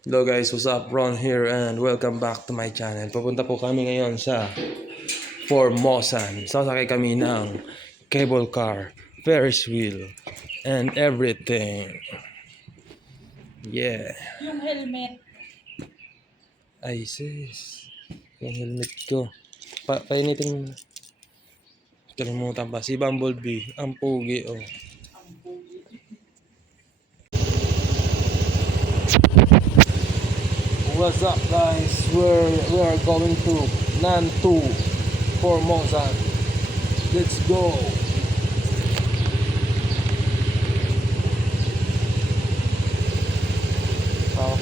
Hello guys, what's up? Ron here and welcome back to my channel. Papunta po kami ngayon sa Formosan. Sasakay kami ng cable car, Ferris wheel, and everything. Yeah. Yung helmet. Ay sis, yung helmet ko. Painitin mo. Kalimutan pa. Si Bumblebee, ang pogi oh. What's up guys? We are going to Nantu, Formosan. Let's go. Oh.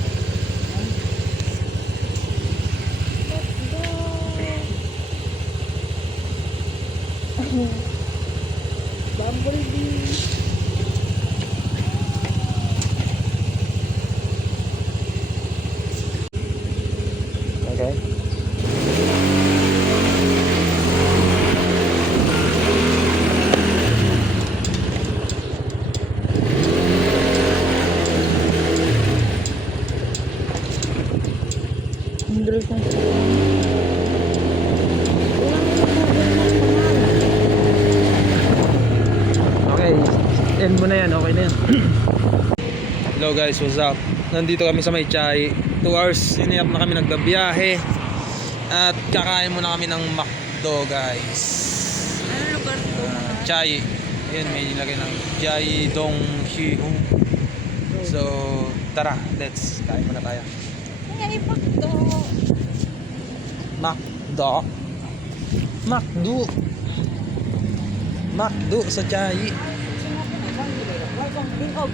Bumblebee. Okay. Okay, end mo na yan, okay na yan. Hello guys, what's up? Nandito kami sa May Chay. 2 hours, iniyap na kami nagbabiyahe. At kakain muna kami ng McDo guys. Ano lugar to? Chay. Ayan, may nilagay ng Chay Dong Hihu. So, tara, let's kain muna tayo. Ay, pakto. McDo. McDo. McDo sa Chay.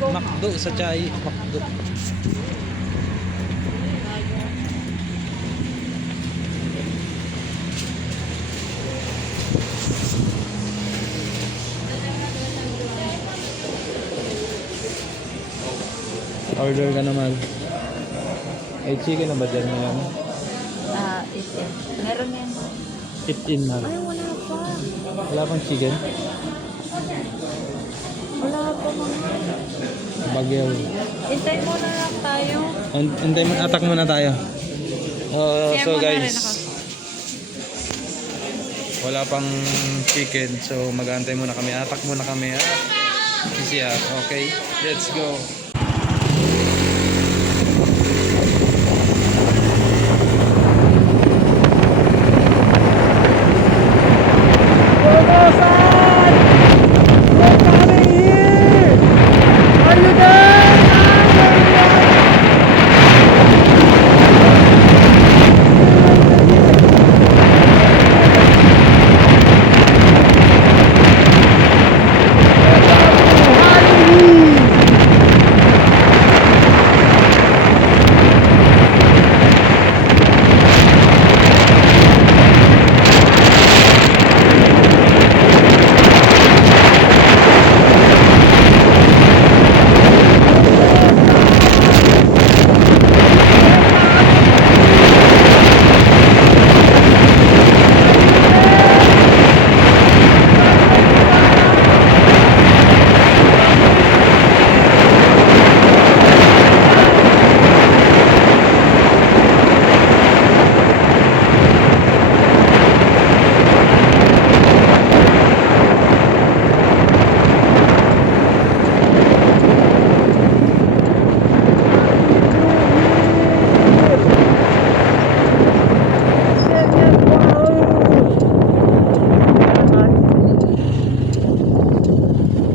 McDo sa Chay. McDo. Order ka naman. Ay, chicken na ba dyan na yan? Itin. Meron yan. Eat in na. Ay, wala pa. Wala pang chicken? Wala pa mga. Bagel. Intay muna lang tayo. Antay mo, atak muna tayo. Kaya So muna rin guys, ako. wala pang chicken. So mag-aantay muna kami. Atak muna kami. CCR. Okay, let's go.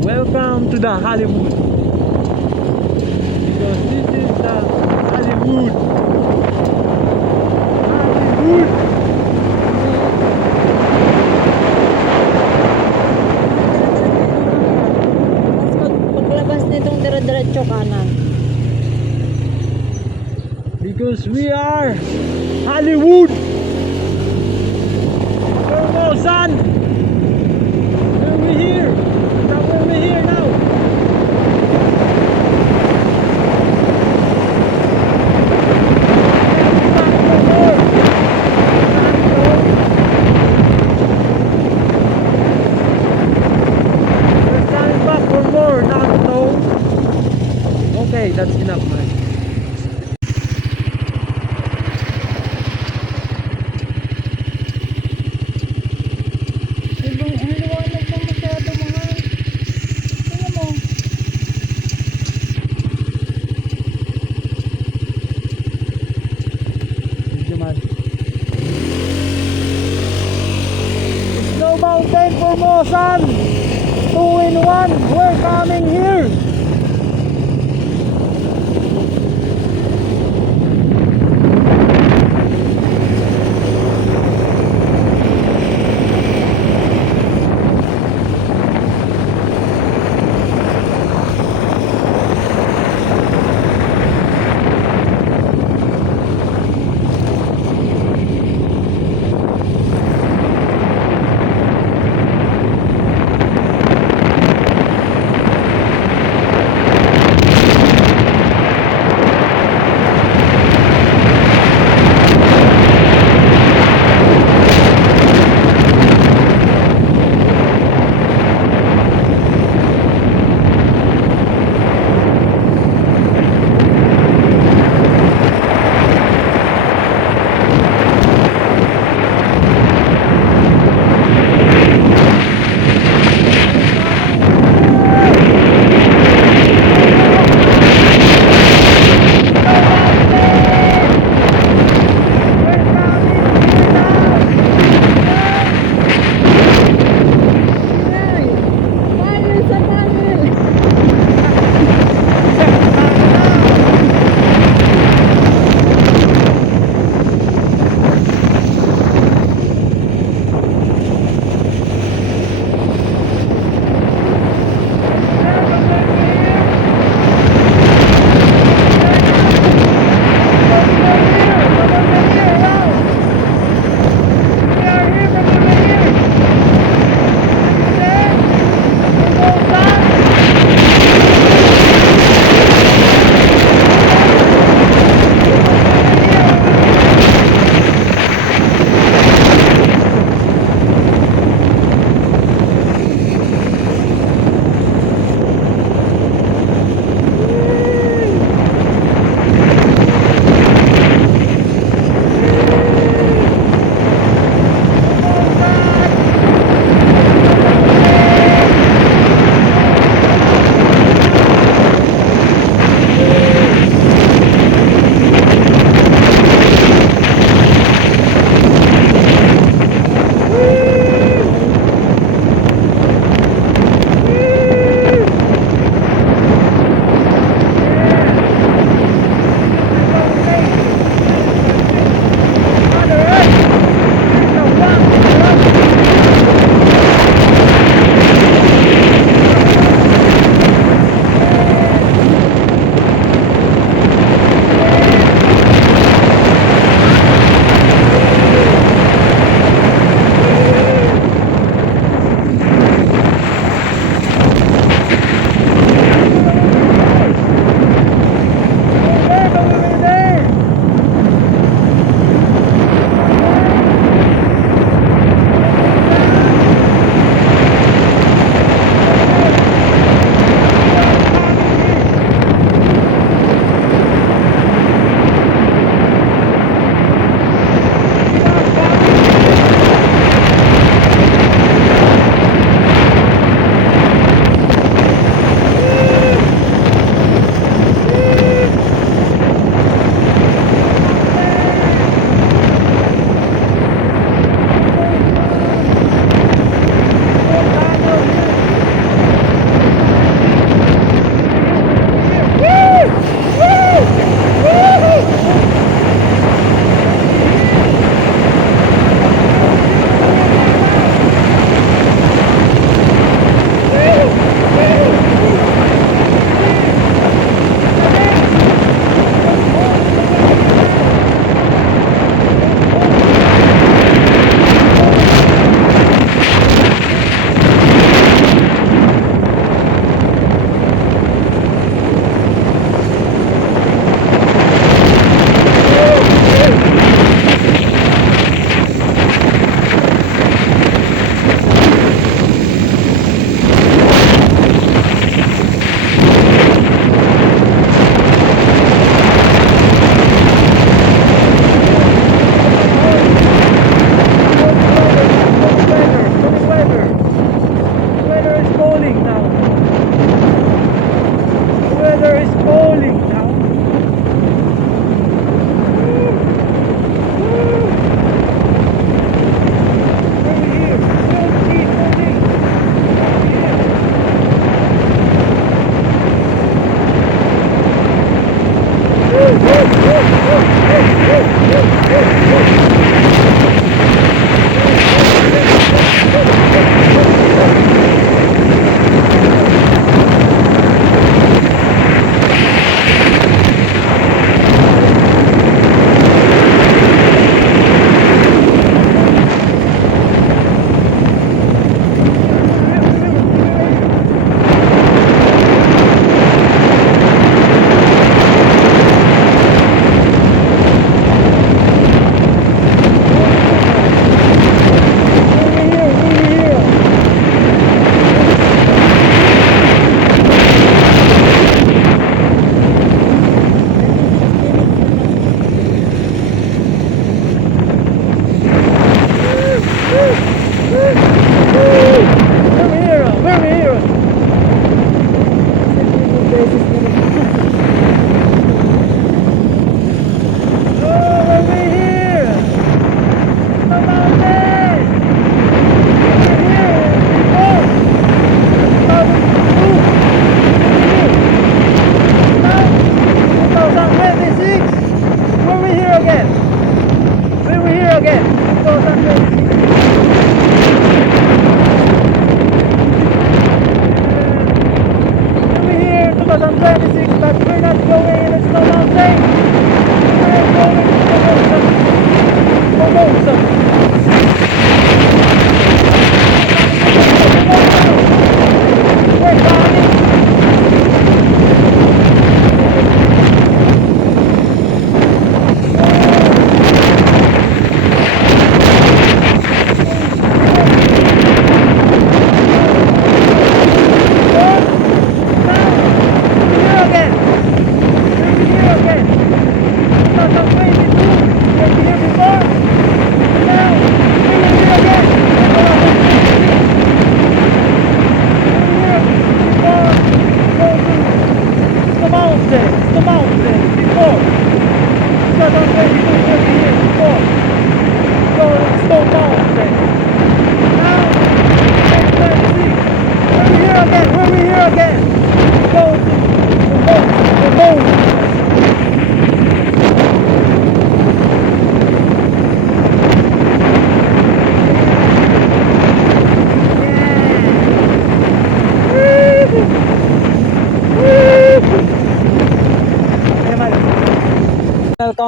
Welcome to the Hollywood. Because this is the Hollywood. Hollywood. Paglabas nitong dire-diretso kanan. Because we are Hollywood. Formosan. Where we here? Now where we here now? Okay, that's enough, man. 2,000 2-in-1. We're coming here.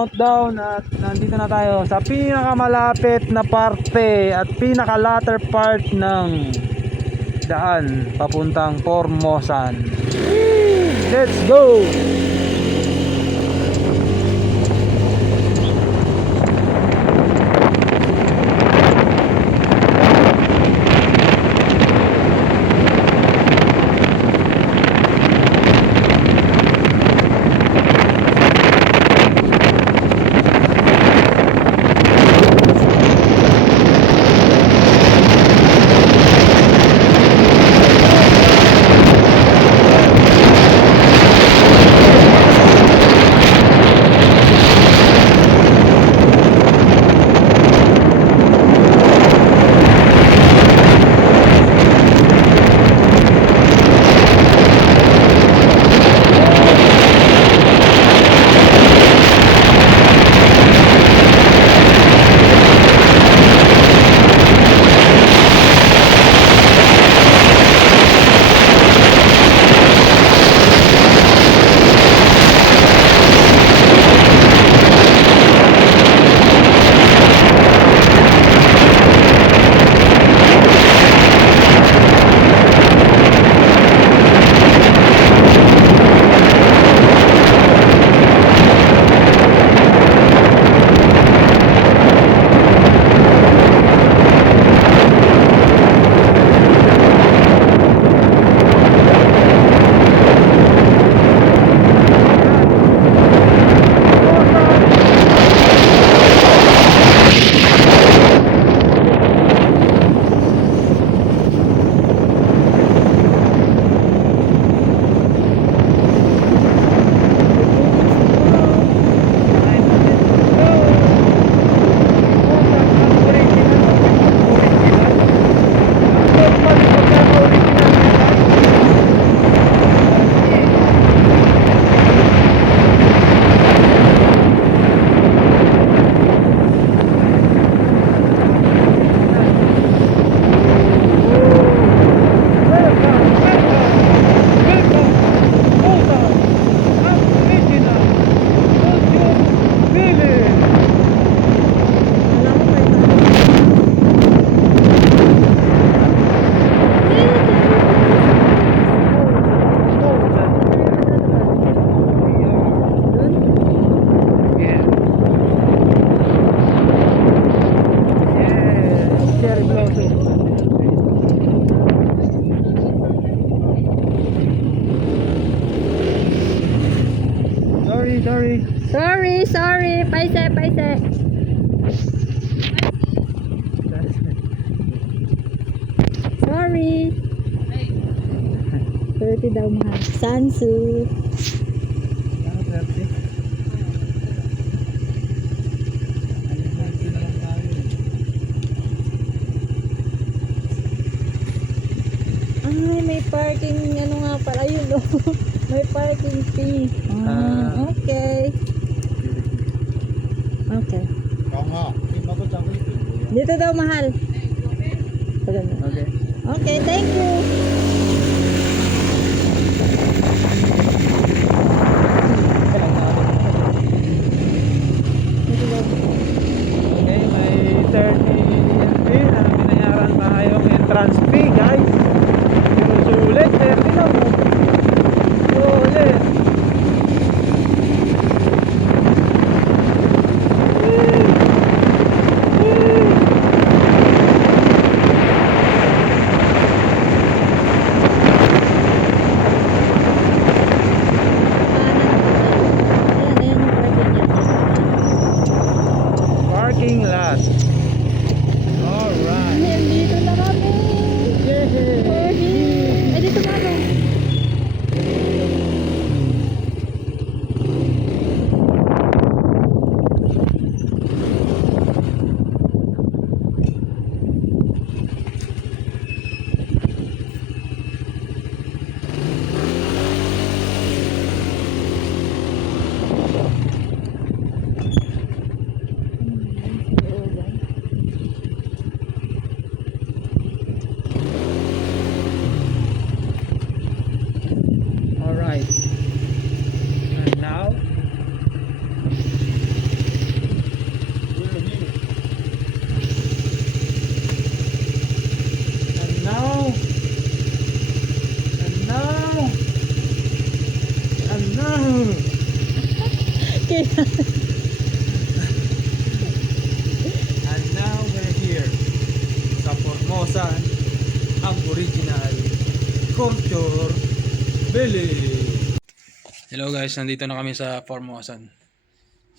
Countdown at nandito na tayo sa pinakamalapit na parte at pinaka-latter part ng daan papuntang Formosan. Let's go! Sorry. Sorry. Paise. Sorry. 30 daw mahal. Sansu. Ay, may parking, ano nga pala yun, no? May parking fee. Okay. Okay. Dito daw mahal. Okay. Okay, thank you. Dito daw. Okay, may 30 fee na binayaran tayong entrance fee, guys. Pero sulit, 30 lang. Sulit. Ayan yung parking niya. Parking lot. Alright. Ayan, dito na kami. Ay, dito na kami. Alright. And now And now And now we're here sa Formosan Aboriginal Culture Village. Hello guys, nandito na kami sa Formosan.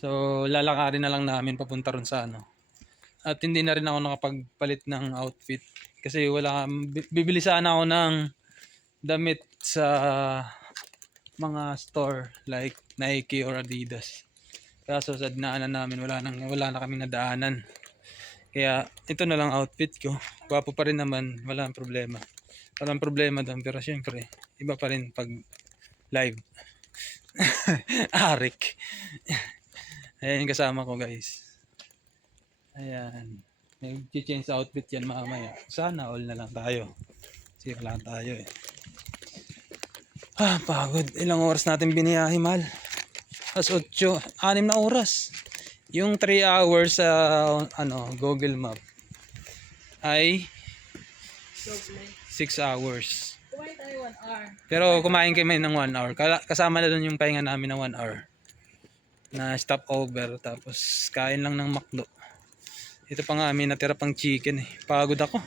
So lalakarin na lang namin papunta ron sa ano. At hindi na rin ako nakapagpalit ng outfit kasi bibili sana ako ng damit sa mga store like Nike or Adidas. Kaso sa dinaanan namin wala na kami nadaanan. Kaya ito na lang outfit ko. Gwapo pa rin naman, walang problema. Walang problema doon, pero syempre iba pa rin pag live. Arik. Ayan yung kasama ko guys. Ayan. Mag-change outfit yan mamaya. Sana all na lang tayo. Sira lang tayo eh. Pagod. Ilang oras natin biniyahe, mal? As 6 na oras. Yung 3 hours sa Google Map ay 6 hours. Kumain tayo 1 hour. Pero kumain kami ng 1 hour. Kasama na doon yung pahinga namin ng 1 hour. Na stop over. Tapos kain lang ng McDo. Ito pa nga, may natira pang chicken eh. Pagod ako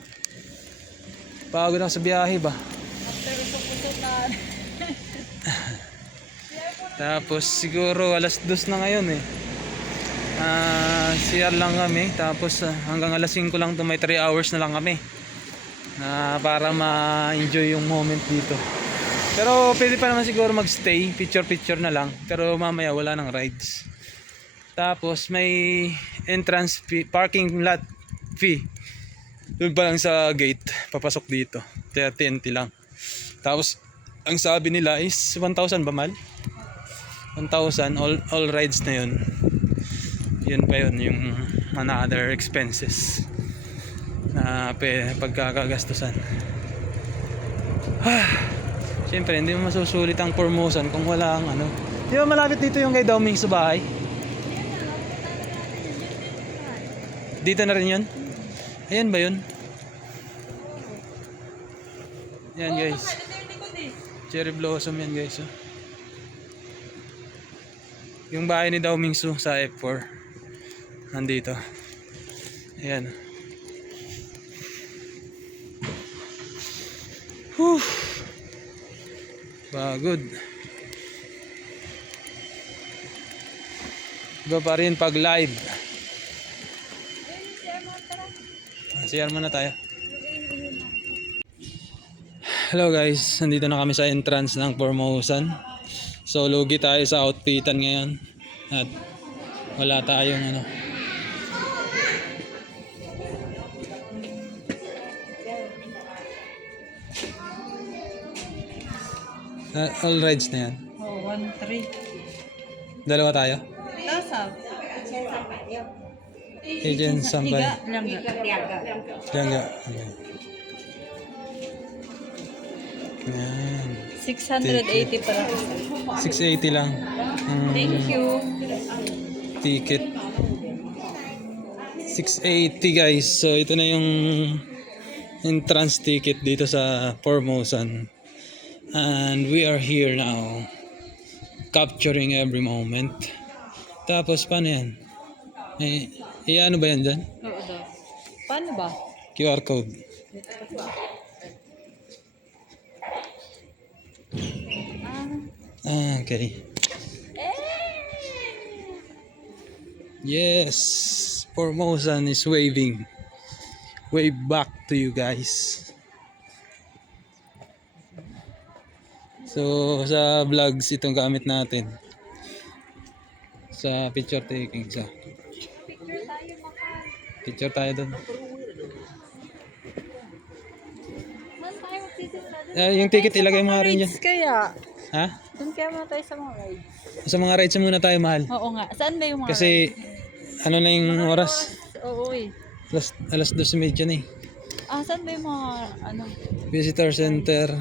sa biyahe ba. After sa pusutan. Tapos siguro alas 2 na ngayon eh. CR lang kami. Tapos hanggang alas 5 lang to, may 3 hours na lang kami. Para ma-enjoy yung moment dito. Pero pwede pa naman siguro magstay. Picture na lang. Pero mamaya wala nang rides. Tapos may entrance fee, parking lot fee. Doon pa lang sa gate, papasok dito. 30 lang. Tapos ang sabi nila is 1,000 ba, mal? 1,000 all rides na yun. Yun pa yun, yung other expenses na pagkakagastusan. Siyempre hindi mo masusulit ang Formosan kung wala ang ano. Di ba malapit dito yung kay Daoming sa bahay? Dito na rin yun? Ayan ba yun? Yan guys. Cherry blossom yan guys. Oh. Yung bahay ni Daoming Su sa F4. Nandito. Ayan. Whew. Pagod. Iba pa rin pag live. CR muna tayo. Hello guys, nandito na kami sa entrance ng Formosan. So lugi tayo sa outfitan ngayon. At wala tayong ano. All rides na yan. Oh, 1-3. Dalawa tayo. Tasab. Agent Sampay. Langga. Langga. Okay. Yan. 680 para. 680 lang. Thank you. Ticket. 680 guys. So ito na yung entrance ticket dito sa Formosan. And we are here now. Capturing every moment. Tapos paano yan? Ano ba yan dyan? Oo daw. Paano ba? QR code. Okay. Yes. Formosan is waving. Wave back to you guys. So sa vlogs itong gamit natin. Sa picture taking sa. Picture tayo doon. Yung ticket ilagay mo nga rin dyan. Kaya. Ha? Doon kaya muna tayo sa mga rides. Sa mga rides muna tayo, mahal. Oo nga. Saan ba yung mga Kasi ano na yung oras? Oo eh. Alas 12:30 na eh. Saan ba yung mga ano? Visitor center.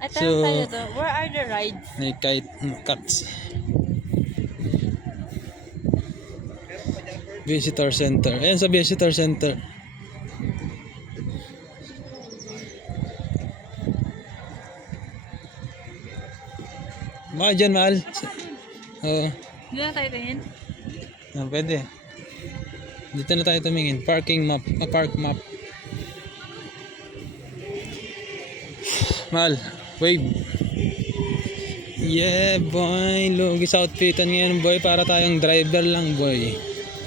Ay, tanong tayo doon. Where are the rides? May kite cats. Visitor center. Ayan sa visitor center. Mahal dyan, mahal. Oo. Hindi na tayo tingin? Pwede. Dito na tayo tumingin. Parking map. Park map. Mahal. Wave. Yeah, boy. Lugi sa outfitan ngayon, boy. Para tayong driver lang, boy.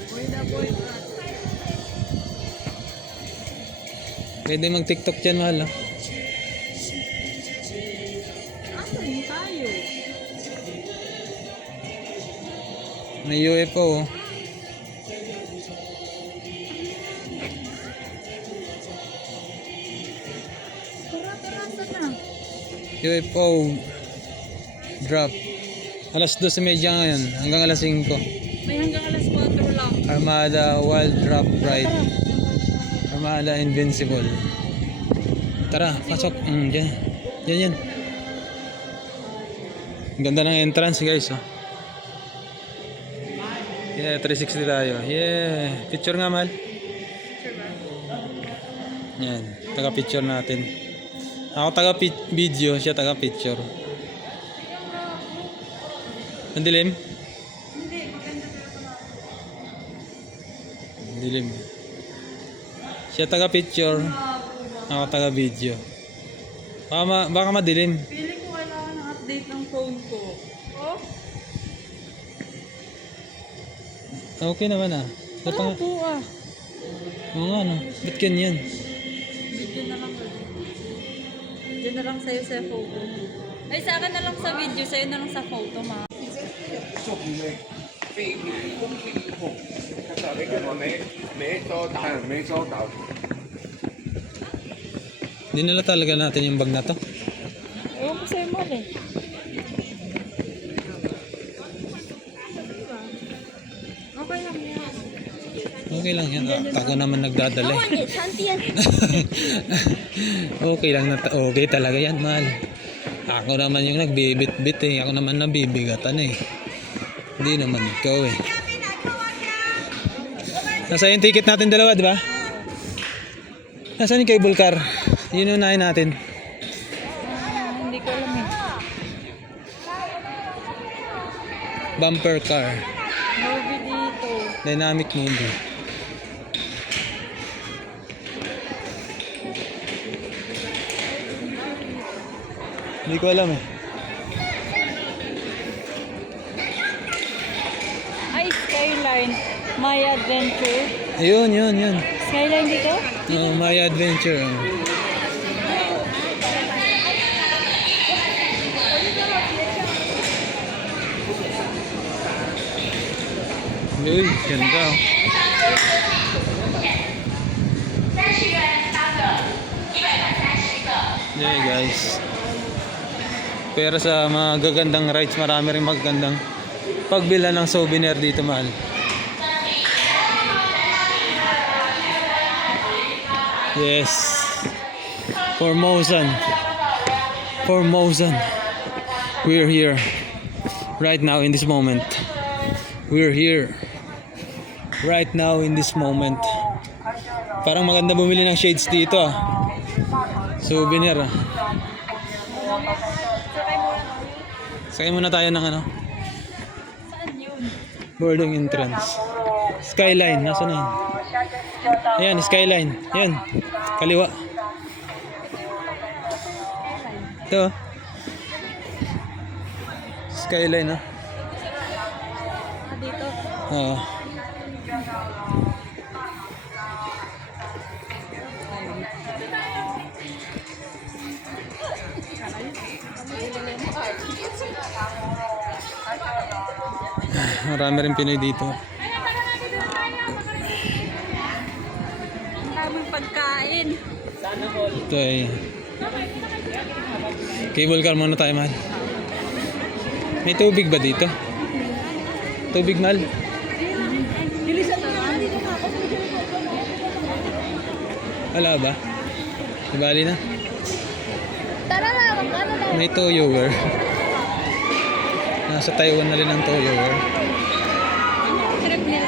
Boy na boy. Pwede mag-TikTok dyan, mahal. Ah. Asan tayo? May UFO. Tara, na. UFO. Drop. Alas 12:30 ngayon. Hanggang alas 5. May hanggang alas 4 lang. Armada Wild Drop Ride. Armada Invincible. Tara, pasok. Dyan. Yan. Ang ganda ng entrance guys. Oh. Yeah, 360 tayo. Yeah. Picture nga, mahal. Yan. Taga-picture natin. Ako taga-video, siya taga-picture. Ang dilim? Dilim. Siya taga-picture. Ako taga-video. Baka madilim. Feeling ko kailangan ng update ng phone ko. Oh? Okay naman ah. Po ah. Oo nga no. Ba't ganyan? Video na lang. Diyan na lang sa'yo sa photo. Ay, sa akin na lang sa video. Sa'yo na lang sa photo, ma. Dinala talaga natin yung bag na to. Ewan ko sa'yo, mahal eh. Okay lang yan. Okay lang yan. Ako naman nagdadala eh. Okay lang na okay talaga yan, mahal. Ako naman yung nagbibit-bit eh. Ako naman nabibigatan eh. Hindi naman ikaw eh. Nasa yung ticket natin dalawa, di ba? Nasaan yung cable car? Yun unahin natin. Hindi ko alam eh. Bumper car. Movie dito. Dynamic movie. Hindi ko alam eh. Skyline, My Adventure. Yun. Skyline dito? Oh, My Adventure. Uy, ganda. Yeah guys. Pero sa mga gagandang rides, marami rin magagandang pagbila ng souvenir dito, mahal. Yes. Formosan. We're here. Right now in this moment. We're here. Right now in this moment. Parang maganda bumili ng shades dito ah. Souvenir ah. Sakay muna tayo ng ano? Saan yun? Boarding entrance. Skyline, nasa na yun? Ayan, Skyline. Ayan, kaliwa. Ito. Skyline ah. Dito. Oo. Marami rin Pinoy dito. Ang daming pagkain. Ito ay cable car muna tayo, mahal. May tubig ba dito? Tubig, mahal? Wala ba? Ibali na. Tara na, ano na? May toyover. Nasa Taiwan na rin ang toyover. Trip nila.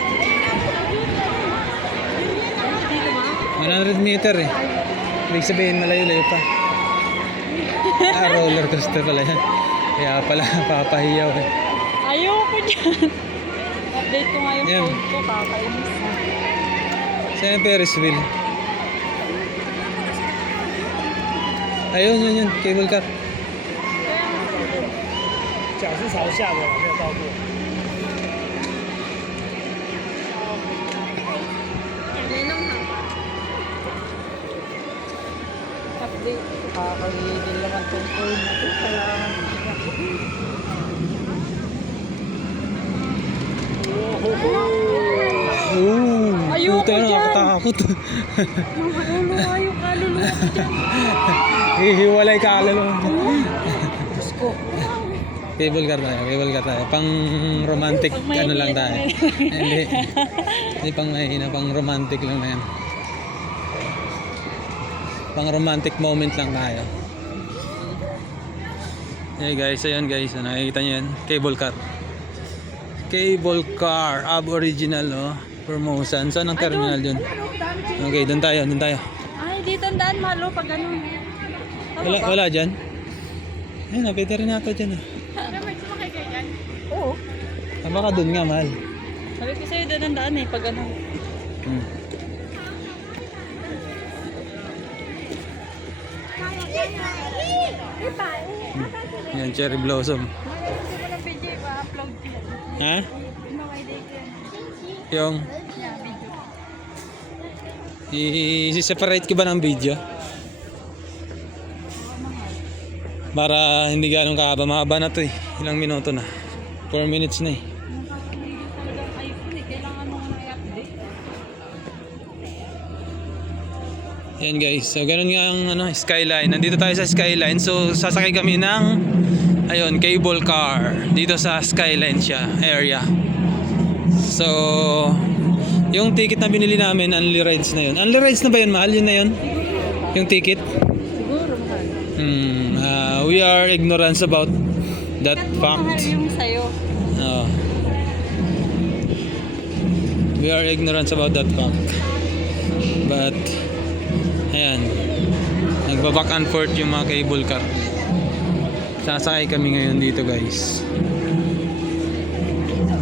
Dito ba? 100 meter eh. Ibig sabihin malayo-layo pa. Roller coaster pala yan. Kaya pala papahiyaw eh. Ayoko dyan. Update ko nga yung Yan. phone ko, kakainis na. Saan yung Ferris wheel? Ayun, yun. Cable car. 脚是朝下的，没有到过。 Update. Kakagigil naman itong phone na ito. Kailangan Ayoko puta, dyan. nakakatakot. Maluluwa yung kaluluwa ko dyan. Hihiwalay ka lalo. Diyos ko. Cable car tayo. Pang romantic Pag may ano lang hila, tayo. Hindi. Hindi pang mahina, pang romantic lang na yan. Pang romantic moment lang tayo. Hey guys, ayun guys, nakikita nyo yan, cable car. Cable car, original oh, Formosan. Saan ang terminal dun? Okay, dun tayo. Ay, dito ang daan, malo, pag ganun. Wala dyan? Ayun, napita rin nato dyan ah. Sumakay kayo dyan? Oo. Tama ka dun nga, mahal. Sabi ko sa'yo, doon ang daan eh, pag ganun. Yan, cherry blossom. Hindi mo ng video, i-upload ko. Ha? Mga idea ko yan. Yung, Yeah, video. i-separate ko ba ng video? Para hindi ganun kahaba. Mahaba na to eh. Ilang minuto na. 4 minutes na eh. Nakakalimutan talagang iPhone eh. Kailangan mo na i-update. Yan guys. So ganun nga ang ano, Skyline. Nandito tayo sa Skyline. So sasakay kami ng ayun, cable car. Dito sa Skyline siya area. So yung ticket na binili namin, Unli Rides na yun. Unli Rides na ba yun, mahal? Yun na yun? Yung ticket? Siguro, mahal. We are ignorant about that Mahal fact. yung sayo. We are ignorant about that fact. But ayan, nagbaback and forth yung mga cable car. Sasakay kami ngayon dito guys.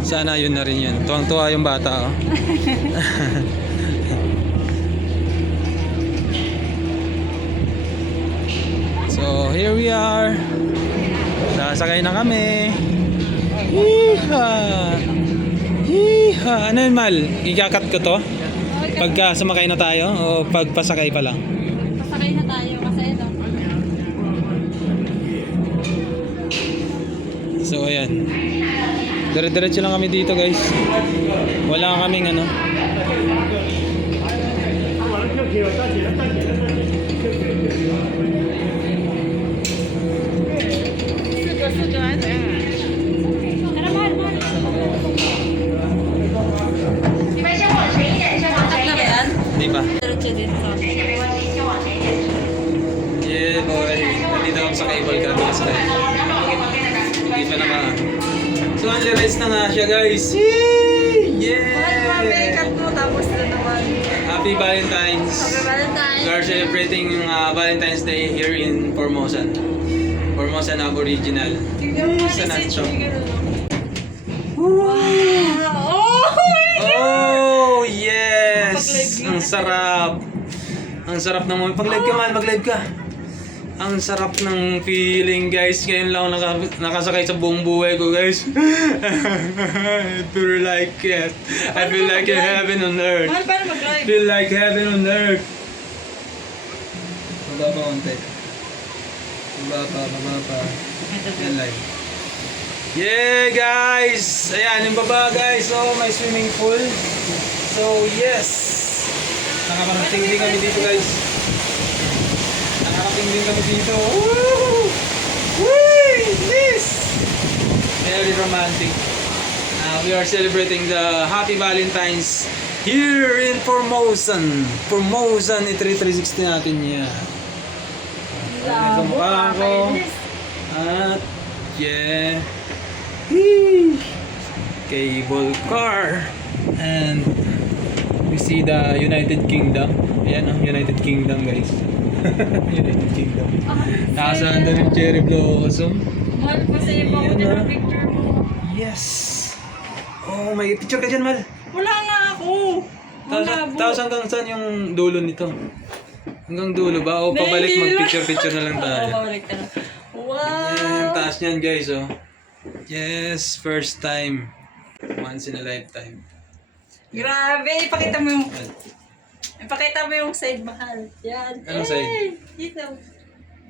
Sana yun na rin yan. Tuwang-tuwa yung bata oh. So here we are. Sasakay na kami. Yeehaw! Ano yun, Mal? Ikakat ko to? Pagka sumakay na tayo o pagpasakay pa lang? Pasakay na tayo kasi ito. So ayan. Dire-diretso lang kami dito, guys. Wala kaming ano. Ano ba yan? Di ba? Diretso din sa Yeah, boy. Nandito ako sa cable car. Hindi pa naman. So, only rides na nga siya, guys. Yeah! Cut mo tapos na naman. Happy Valentine's. Happy Valentine's. We are celebrating Valentine's Day here in Formosan. Formosan Aboriginal. Sa Nacho. Wow! Oh, yes! Pag-live Ang sarap. Ang sarap ng moment. Pag-live ka, man. Mag-live ka. Ang sarap ng feeling, guys. Ngayon lang ako nakasakay sa buong buhay ko, guys. I feel like it. I feel like in heaven on earth. Mahal, paano mag-live? Feel like heaven on earth. Baba pa konti. Baba pa. Yan live. Yeah, guys! Ayan, yung baba, guys. So, may swimming pool. So, yes! Nakaparating din kami dito, guys. Nakarating din kami dito. Woo! Woo! This! Very romantic. We are celebrating the Happy Valentine's here in Formosan. Formosan, i-360 natin yan. Ito mukha ko. At, yeah. Whee! Cable car. And, we see the United Kingdom. Ayan ang United Kingdom, guys. United Kingdom. Nakasaan doon yung cherry blossom. Mahal pa sa'yo pa Yan, ah. picture mo. Yes! Oh, may picture ka dyan, Mal. Wala nga ako. Tapos hanggang saan yung dulo nito? Hanggang dulo ba? O pabalik mag-picture-picture na lang tayo. Oo, pabalik na lang. Wow! Yan, taas niyan, guys, oh. Yes, first time. Once in a lifetime. Grabe, ipakita mo yung side, mahal. Yan. Anong side? Dito.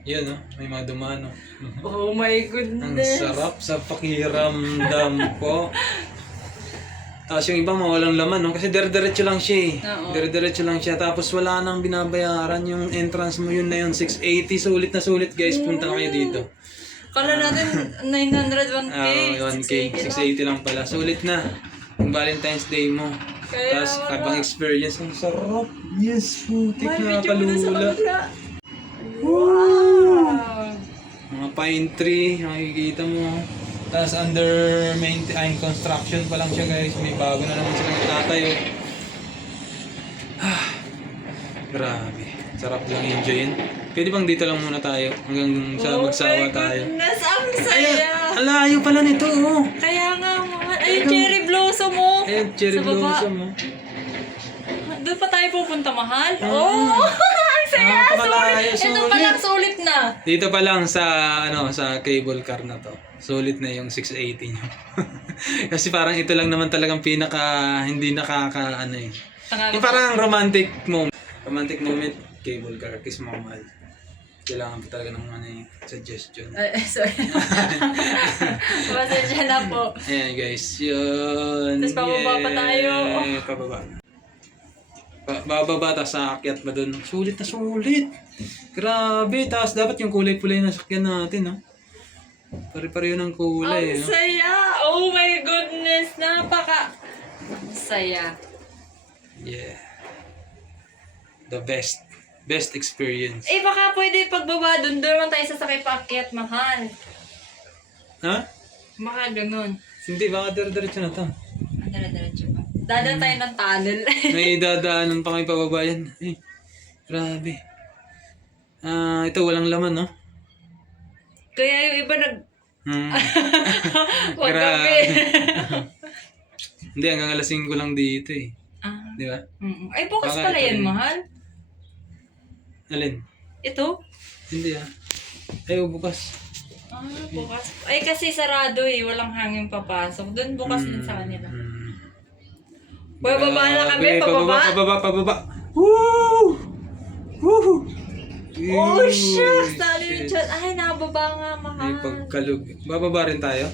Yan, oh. May mga dumaan, oh. Oh my Ang goodness. sarap sa pakiramdam po. Tapos yung iba mawalang laman, no? Kasi dire-diretso lang siya, eh. Oo. Dire-diretso lang siya. Tapos wala nang binabayaran yung entrance mo, yun na yun. 680. Sulit na sulit, guys. Punta na kayo dito. Kala natin 900, 1K. 1K. 680 lang pala. Sulit na. Yung Valentine's Day mo. Kaya Tapos wala. kabang experience. Ang sarap. Yes, putik Mahal, na picture mo na sa kalula. kabila. Wow! Mga pine tree, makikita mo. Tapos under construction pa lang siya, guys. May bago na naman silang itatayo. Grabe. Sarap lang enjoyin. Pwede bang dito lang muna tayo hanggang sa magsawa tayo. Goodness, ang Ay, saya! ang layo pala nito, oh. Kaya nga, mahal. Ay, yung cherry blossom mo. Eh, cherry Sa baba. blossom, oh. Doon pa tayo pupunta, mahal? Oh! Ang saya! Napakalayo, Sulit! Ito sulit. pa lang, sulit na. Dito pa lang sa sa cable car na to. Sulit na yung 680 nyo. Kasi parang ito lang naman talagang hindi nakaka yung parang romantic moment. Romantic moment, cable car, kiss mo mahal. Kailangan pa talaga ng suggestion. Ay, sorry. Pasensya na po. Ayan, guys, yun. Tapos pababa pa tayo. Pababa. Bababa, tapos aakyat ba dun? Sulit na sulit. Grabe, tapos dapat yung kulay-kulay na sakyan natin, ha? Pare-pareho ng kulay, Ang saya! Oh my goodness! Saya. Yeah. The best. Best experience. Eh, baka pwede pagbaba doon naman tayo sasakay paakyat, mahal. Ha? Baka ganun. Hindi, baka dire-diretso na to. Diretso pa. Dadaan tayo ng tunnel. May dadaanan pa may pababa yan. Eh, grabe. Ito walang laman, no? Kaya yung iba Wag Grabe. gabi. Hindi, hanggang alas 5 lang dito, eh. Di ba? Ay, bukas Baka pala ito yan, rin. mahal. Alin? Ito? Hindi, Ay, bukas. Bukas. Ay, kasi sarado eh. Walang hangin papasok. Doon bukas din sa kanila. Bababa na kami, Grabe, pababa. Pababa. Woo! Woo! Oh, shucks! Talo yung Shit. chat. Ay, nababa nga, mahal. May pagkalug. Bababa rin tayo?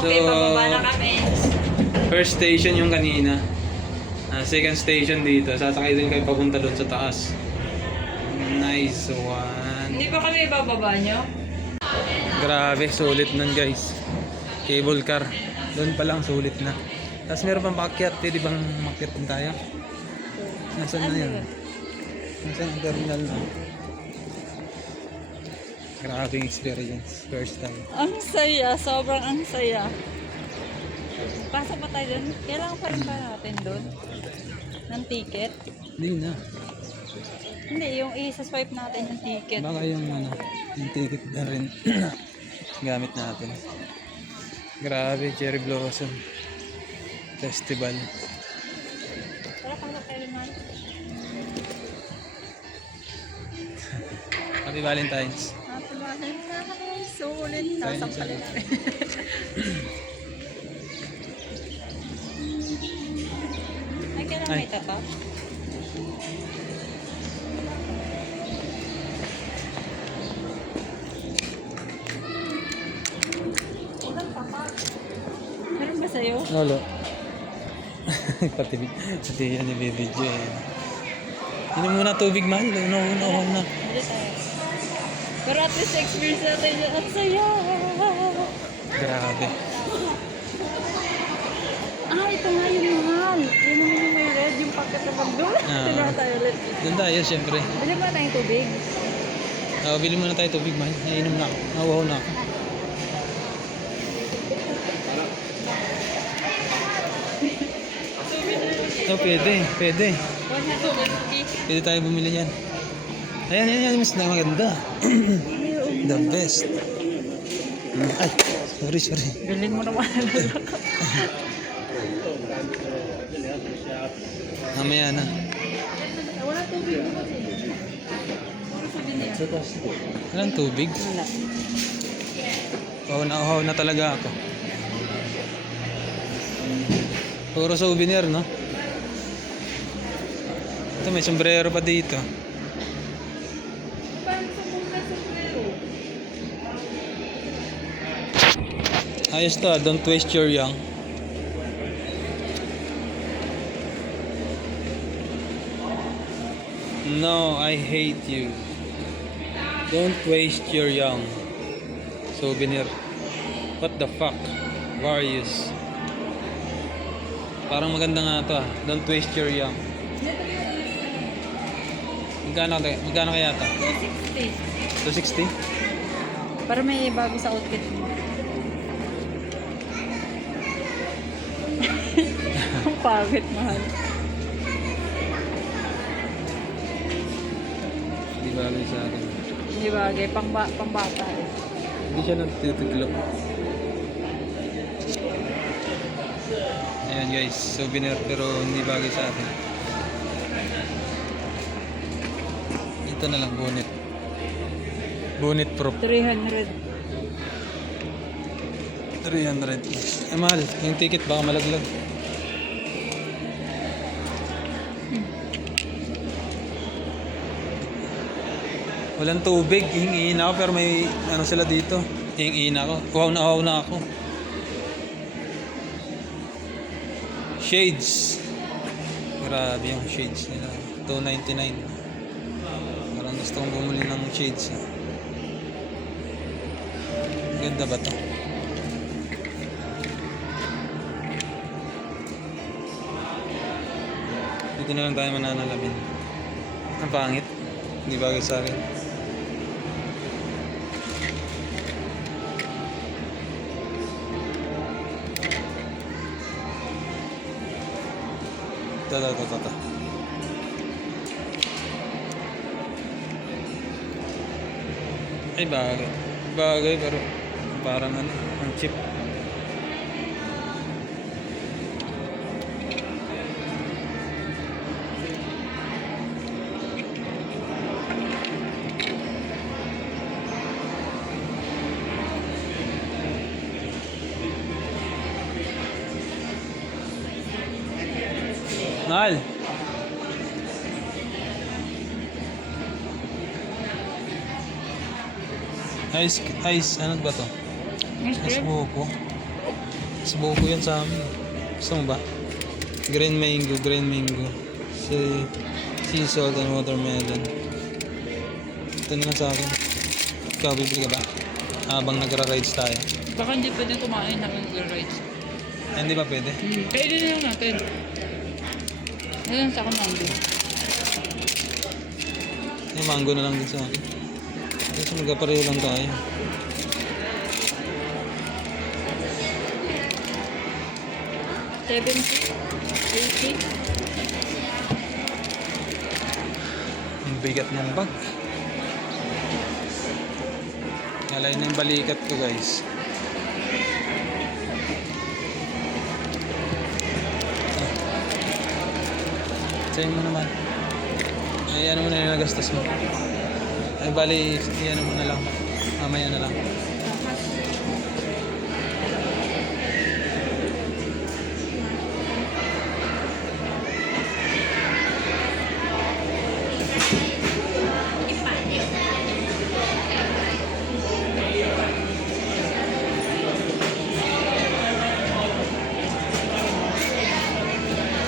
Okay, So, pababa na kami. First station yung kanina. Second station dito. Sasakay din kayo papunta doon sa taas. Nice one. Hindi ba kami bababa nyo? Grabe, sulit nun guys. Cable car. Doon pa lang sulit na. Tapos meron pang paakyat. Pwede bang makyat din tayo? Nasaan na yun? Nasaan ang terminal na? Grabe experience. First time. Ang saya, sobrang ang saya. Pasok pa tayo dun? Kailangan pa rin ba natin dun? Ng ticket? Hindi na. Hindi, yung isa-swipe natin yung ticket. Baka yung yung ticket na rin. Gamit natin. Grabe, Cherry Blossom Festival. Tara, pasok tayo naman. Happy Valentine's. Napabahan na kami. Sulit. Tayo Sasampalin na namin. Ay, kailangan Ay. may tato? Meron ba sa'yo? Lolo. pati yan yung video eh. Inom muna tubig, mahal. Una. Hindi tayo. Pero at least experience natin yun. At saya! Grabe. Ah, ito nga yung mahal. Yun naman yung may red, yung packet na pag-doon. Tignan tayo ulit. Doon tayo, syempre. Bili ba tayong tubig? Bili muna tayo tubig, mahal. Nainom na ako. Nawaw na ako. Oh, pwede. 150. Pwede tayo bumili yan. Ayan, mas na maganda. The best. Ay, sorry. Bilhin mo naman. Mamaya na. Wala tubig. Walang tubig? Wala. Uhaw na talaga ako. Puro souvenir, no? Ito, may sombrero pa dito. Ayos to, don't waste your young. No, I hate you. Don't waste your young. Souvenir. What the fuck? Various. Parang maganda nga to ah. Don't waste your young. Magkano kaya to? 260. 260? Para may bago sa outfit mo. Ang pagod, mahal. Hindi bagay sa akin. Hindi bagay, pambata eh. Hindi siya nagtitiklop. Ayan guys, souvenir pero hindi bagay sa akin. Ito na lang, bonnet. Bonnet proof. 300. 300. Eh mahal, yung ticket baka malaglag. Walang tubig, hingin ako pero may ano sila dito. Hingin ako. Uhaw na ako. Shades. Grabe yung shades nila. $2.99. Parang gusto kong bumili ng shades. Ganda ba to? Dito na lang tayo mananalabin. Ang pangit. Hindi bagay sa akin. Ito. Ay, bagay. Bagay, pero parang ano, ang cheap. Mahal. Ice, ano ba to? Ice buko. Ice buko yan sa amin. Gusto mo ba? Green mango. Sea salt and watermelon. Ito na lang sa akin. Ikaw, bibili ka ba? Habang nagra-rides tayo. Baka hindi pwede kumain habang nag-rides. Hindi ba pwede? Kainin na lang natin. Ayun sa mango. Yung mango na lang din sa akin. Kasi magkapareho lang tayo. $70, $80. Ang bigat ng bag. Nalay na yung balikat ko, guys. Sa'yo mo naman. Ay, ano mo na yung nagastos mo. Ay, bali, ano mo na lang. Mamaya na lang.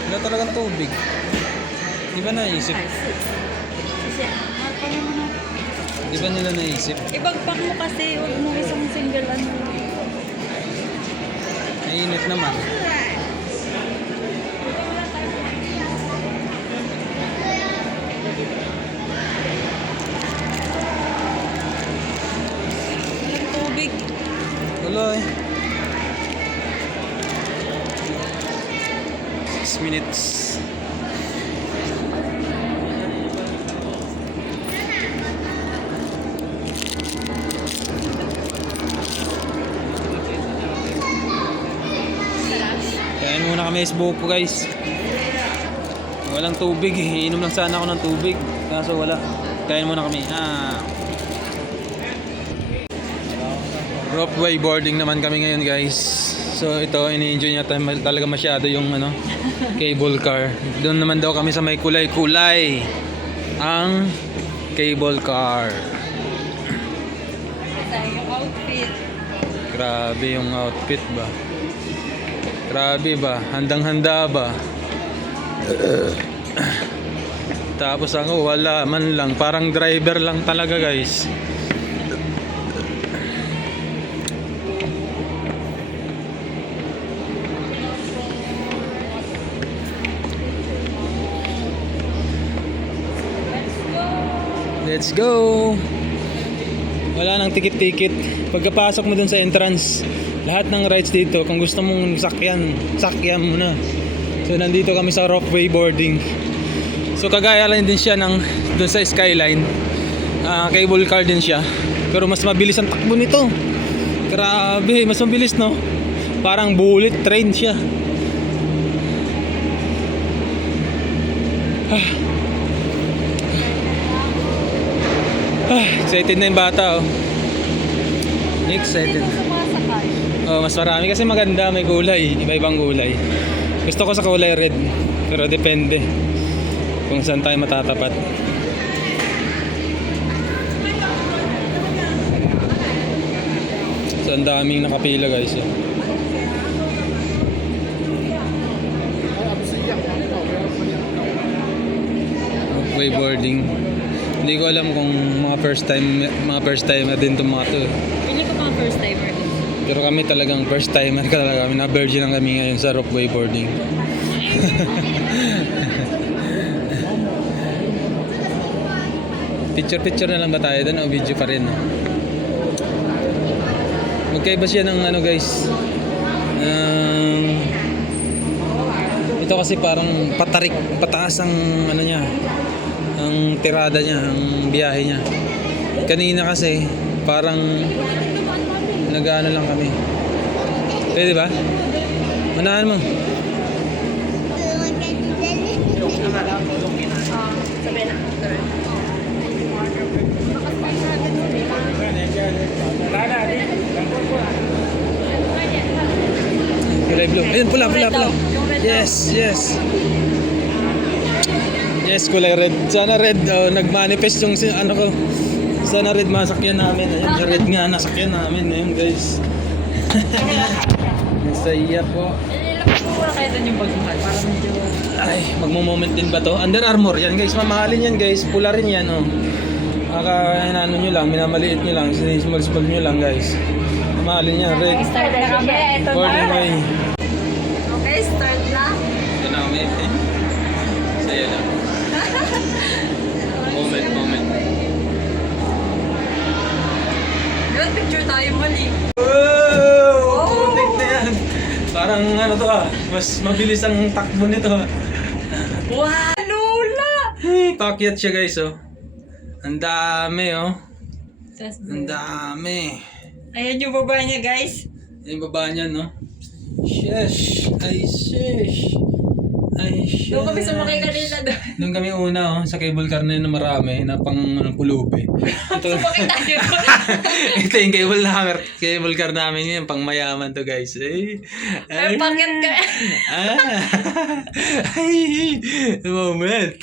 Wala talagang tubig. Di ba naisip? Di ba nila naisip? Ibagpak mo kasi, huwag mo isang single ano. Mainit naman. Walang tubig. Wala eh. 6 minutes. Kain muna kami sa buko, guys. Walang tubig eh. Iinom lang sana ako ng tubig. Kaso wala. Kain muna kami. Ropeway boarding naman kami ngayon, guys. So ito, ini-enjoy niya talaga masyado yung ano, cable car. Doon naman daw kami sa may kulay-kulay. Ang cable car. Yung outfit. Grabe yung outfit ba? Grabe ba? Handang-handa ba? Tapos ako wala man lang. Parang driver lang talaga, guys. Let's go! Wala nang tikit-tikit. Pagkapasok mo dun sa entrance, lahat ng rides dito, kung gusto mong sakyan mo na. So nandito kami sa Ropeway boarding. So kagaya lang din siya ng dun sa Skyline. Cable car din siya. Pero mas mabilis ang takbo nito. Grabe, mas mabilis, no? Parang bullet train siya. Excited na yung bata, oh. Excited. Oh, mas marami kasi maganda, may kulay, iba-ibang kulay. Gusto ko sa kulay red, pero depende kung saan tayo matatapat. So, ang daming nakapila, guys. Oh. Wakeboarding. Hindi ko alam kung mga first time na din itong mga to. Pili ko mga first timer. Pero kami talagang first timer ka talaga kami. Na-virgin lang kami ngayon sa rope wakeboarding. Picture na lang ba tayo doon o video pa rin? No? Magkaiba siya ng ano, guys. Ito kasi parang pataas ang ano niya. Ang tirada niya, ang biyahe niya. Kanina kasi parang nag-ano lang kami. Pwede ba? Manahan mo. Kulay blue. Ayun, pula. Yes. Yes, kulay red. Sana red, nag-manifest yung ano ko. Sana red masakyan namin. Ayun, red nga nasakyan namin. Ayun guys. Masaya po. Ilapit mo muna kayo doon yung bagmahal para medyo... Ay, magmo-moment din ba to? Under Armour yan guys. Mamahalin yan guys. Pula rin yan oh. Ano nyo lang, minamaliit nyo lang. Small nyo lang guys. Mamahalin yan. Red. Start na kami. Ito Born and na. way. Okay, start na. Ito na kami. Saya lang. Moment. Yun, picture tayo mali. Wow! Muntik na yan. Parang ano to mas mabilis ang takbo nito Wow! Lula! Pakyat siya guys oh. Ang dami oh. Ang dami. Ayan yung baba niya guys. Yung baba niya no. Sheesh. Ay sheesh. Doon kami sumakay kanina doon. Doon kami una oh, sa cable car na yun na marami na pang pulubi. Sumakay tayo. Ito yung cable car namin yun, pang mayaman to guys. Ay, pakit ka. The moment.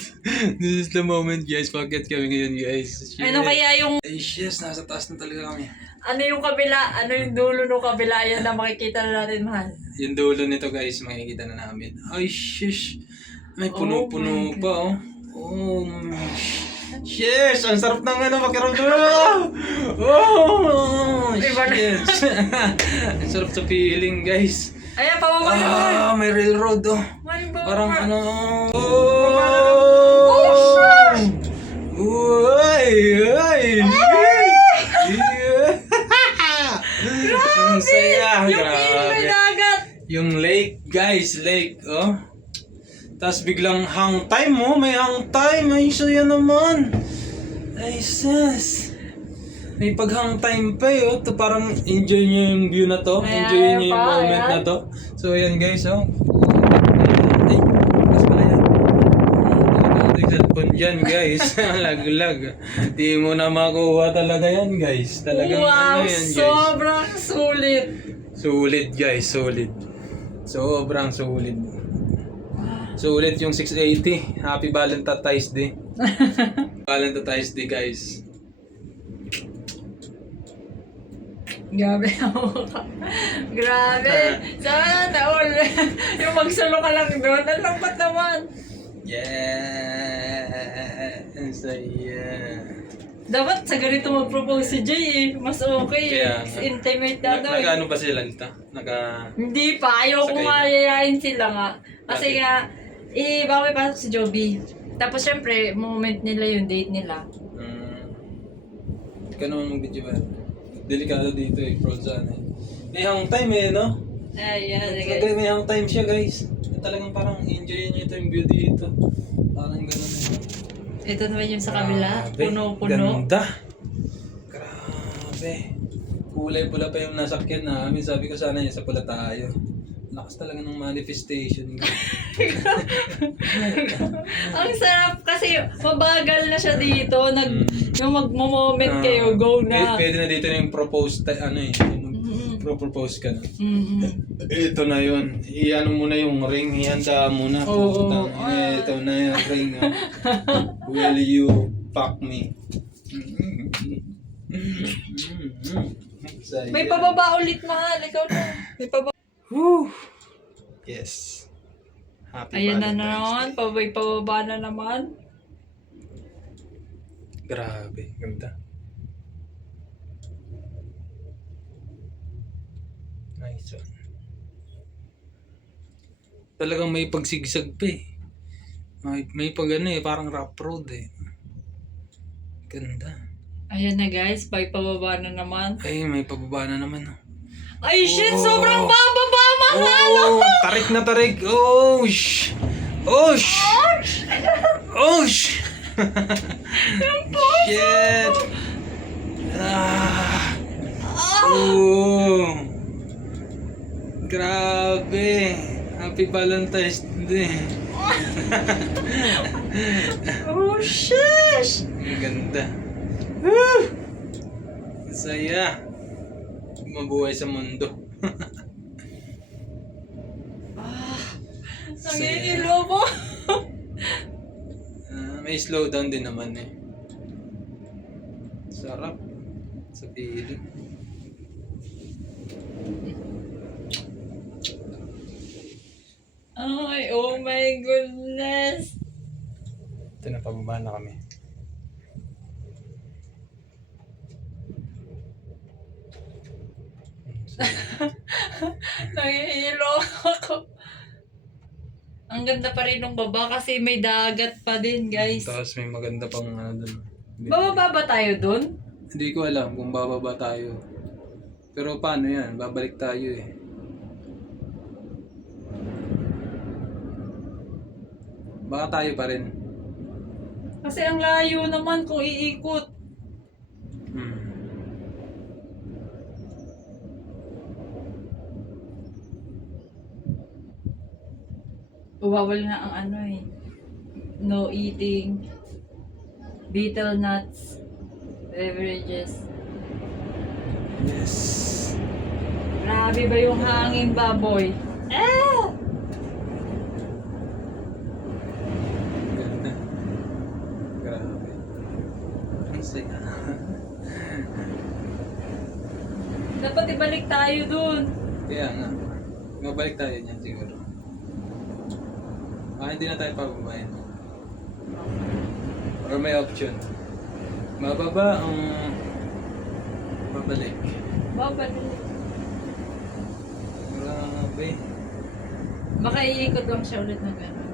This is the moment guys. Pakit kami ngayon guys. Shit. Ano kaya yung... Ay yes, nasa taas na talaga kami. Ano yung kabila? Ano yung dulo ng kabila? Yan na makikita na natin, mahal. Yung dulo nito guys, makikita na namin. Ay shish. May puno-puno pa oh. Oh, shish! Ang sarap ng ano, pakiramdam. Oh, shish. Ang sarap sa feeling guys. Ayan, pababa naman. May railroad oh. Parang ano. Oh, Uy! Ang saya. Yung ilog na dagat. Yung lake guys, lake oh. Tapos biglang hang time oh, may hang time. Ay saya naman. Ay sis. May pag-hang time pa eh oh. To, parang enjoy nyo yung view na to. Ayan, Enjoy nyo yung pa, moment ayan. na to. So ayan guys oh. Ay, mas pala yan. Yung cellphone dyan guys. Lag-lag. Di mo na makuha talaga yan guys. Talagang Wow, ano yan guys. sobrang sulit. Sulit guys, solid. Sobrang solid. Sulit yung 680. Happy Valentine's Day. Valentine's Day guys. Grabe ako. Grabe. Sana all. Yung magsalo ka lang doon. Ang lambat naman. Yeah. Ang saya. Dapat sa ganito mag-propose si Jay eh. Mas okay eh. Kaya Mas nga. intimate na doon. Nag-ano ba sila nito? Hindi pa. Ayaw kong Sakay. mayayain sila nga. Kasi Bakit? nga, baka may pasok si Joby. Tapos syempre, moment nila yung date nila. Ikaw naman mag-video ba? Delikado dito eh, Frozen eh. May hang time eh, no? Ayan, Talaga may hang time siya guys. Talagang parang enjoy niyo ito yung view dito. Parang gano'n eh. Ito naman yung sa kabila. Grabe, Puno-puno. Ganda. Grabe. Kulay pula pa yung nasakyan namin. Sabi ko sana yung sa pula tayo. Lakas talaga ng manifestation. Ang sarap kasi mabagal na siya dito. Yung magmo-moment kayo, go na. Pwede na dito na yung propose, propose ka na. Ito na yun. Iano mo na yung ring. Ihanda mo na. Oo. Ito na yung ring. Will you fuck me? May pababa ulit, mahal. Ikaw na. May pababa. Whew. Yes. Happy Ayan na Valentine's naman. Day. Pababa na naman. Grabe. Ganda. Nice one. Talagang may pagsigsag pa eh. May pag ano eh, parang rough road eh. Ganda. Ayan na guys, pababa na naman. Ay, may pababa na naman. Ay shit, Oh. sobrang bababa, mahal! Oh, tarik na tarik. Oh, sh. Oh, sh. Oh, sh. Shit. Ah. Oh. Grabe. Happy Valentine's Day. Oh, shish! Ang ganda. Woo! Saya. Mabuhay sa mundo. Nangihilo ko. may slow down din naman eh. Sarap. Sa piling. Ay, oh my goodness. Ito na, pababa na kami. Nangihilo ako. Ang ganda pa rin ng baba kasi may dagat pa din, guys. Tapos may maganda pang ano dun. Bababa ba tayo dun? Hindi ko alam kung bababa tayo. Pero paano yan? Babalik tayo eh. Baka tayo pa rin. Kasi ang layo naman kung iikot. Hmm. Bawal na ang ano eh. No eating. Betel nuts. Beverages. Yes. Grabe ba yung hangin, baboy? Ah! Ganda. Grabe. Ang saya. Dapat ibalik tayo dun. Kaya nga. Mabalik tayo niyan siguro. Hindi na tayo pababayin. Or may option. Mababa ang babalik. Babalik. Grabe. Baka iikot lang siya ulit ng gano'n.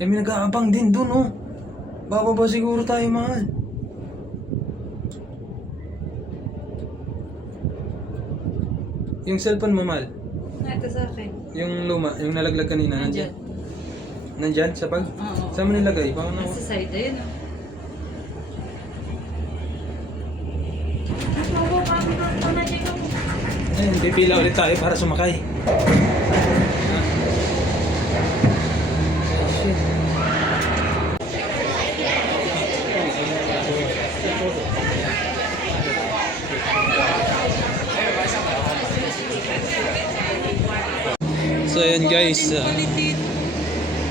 Eh, may nag-aabang din dun, oh. Bababa siguro tayo, mahal. Yung cellphone mo, mahal. Ito sa akin. Yung luma, yung nalaglag kanina, Nandyan. Nandyan? Sa bag? Oo. Saan mo nilagay? Paano? Nasa side, ayun o. Ayun, pipila ulit tayo para sumakay. So ayun guys,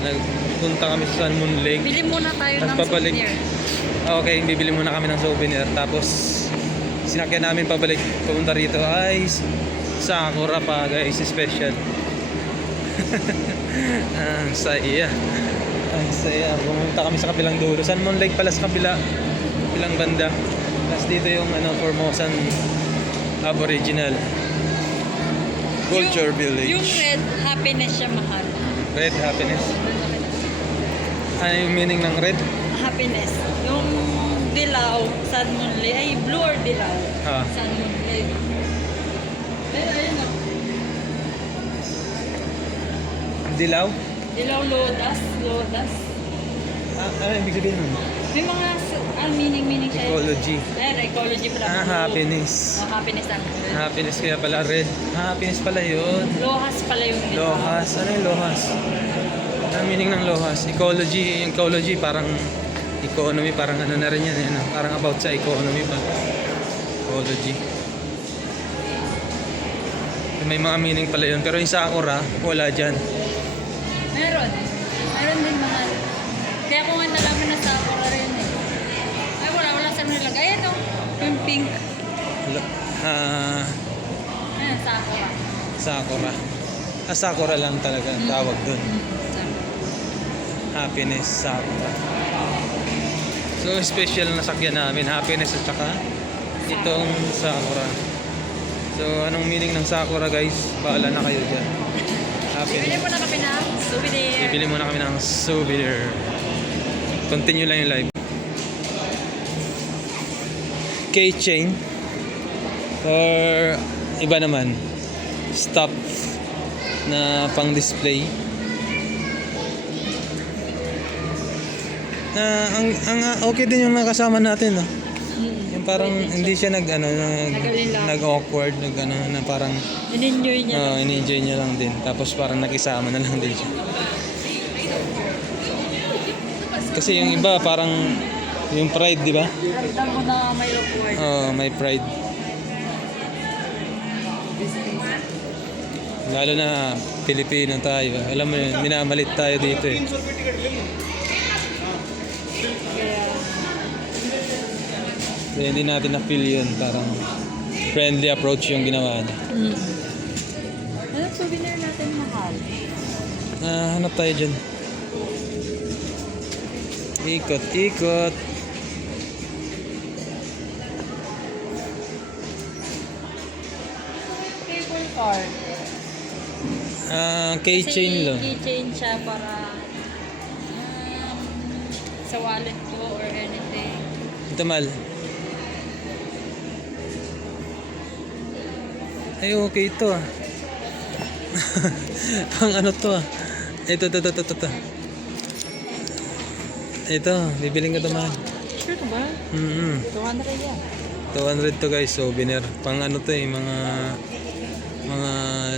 nagpunta kami sa San Moon Lake. Bili muna tayo Tapos ng pabalik. souvenir. Okay, bibili muna kami ng souvenir. Tapos sinakyan namin pabalik pumunta rito ay Sakura pa guys, special. Ang saya. Ang saya. Pumunta kami sa kabilang dulo. San Moon Lake pala sa kabilang banda. Tapos dito yung Formosan Aboriginal Culture Village. Yung red, happiness siya mahal. Red happiness. Ano yung meaning ng red? Happiness. Yung dilaw, San Moon Lake. Ay, blue or dilaw? Ah. San Moon Lake. Ayun o. Dilaw? Dilaw lodas. Lodas. Ano ibig sabihin nun? May mga meaning siya. Ecology. Ayun, ecology pala. Happiness. Happiness ang Happiness kaya pala red. Happiness pala yun. Lohas pala yung dilaw. Lohas. Ano yung lohas? Ano meaning ng lohas? Ecology. Yung ecology parang economy. Parang ano na rin yan. Ano? Parang about sa economy pa. Ecology. May mga meaning pala yun. Pero yung Sakura, wala dyan. Meron. Meron din mahal. Kaya ko nga nalaman na Sakura rin eh. Ay, wala sa nilagay. Ayan o. Yung pink. Ayan, Sakura. Sakura. Sakura lang talaga ang tawag dun. Happiness, Sakura. So, special na sakyan namin. Happiness at saka itong Sakura. So, anong meaning ng Sakura guys? Bahala na kayo dyan. Bibili mo na kami ng souvenir. Bibili muna kami ng souvenir. Continue lang yung live. Keychain. Or iba naman. Stuff na pang display. Okay din yung nakasama natin, no? Yung parang hindi siya nag-awkward, na parang In-enjoy niya. in-enjoy niya lang din. Tapos parang nakisama na lang din siya. Kasi yung iba parang yung pride, di ba? Ramdam mo na may awkward. May pride. Lalo na Pilipino tayo. Alam mo yun, minamalit tayo dito eh. Kaya, Kaya hindi natin na-feel yun. Parang friendly approach yung ginawa niya. Ano souvenir natin mahal? Hanap tayo dyan. Ikot, ikot. Cable card. Keychain lang. Keychain siya para sa wallet ko or anything. Ito mal. Ay, okay ito ah. Pang ano to ah. Ito. Ito, bibiling ka ito mahal. Sure ka ba? 200 yan. 200 to guys, souvenir. Pang ano to eh, mga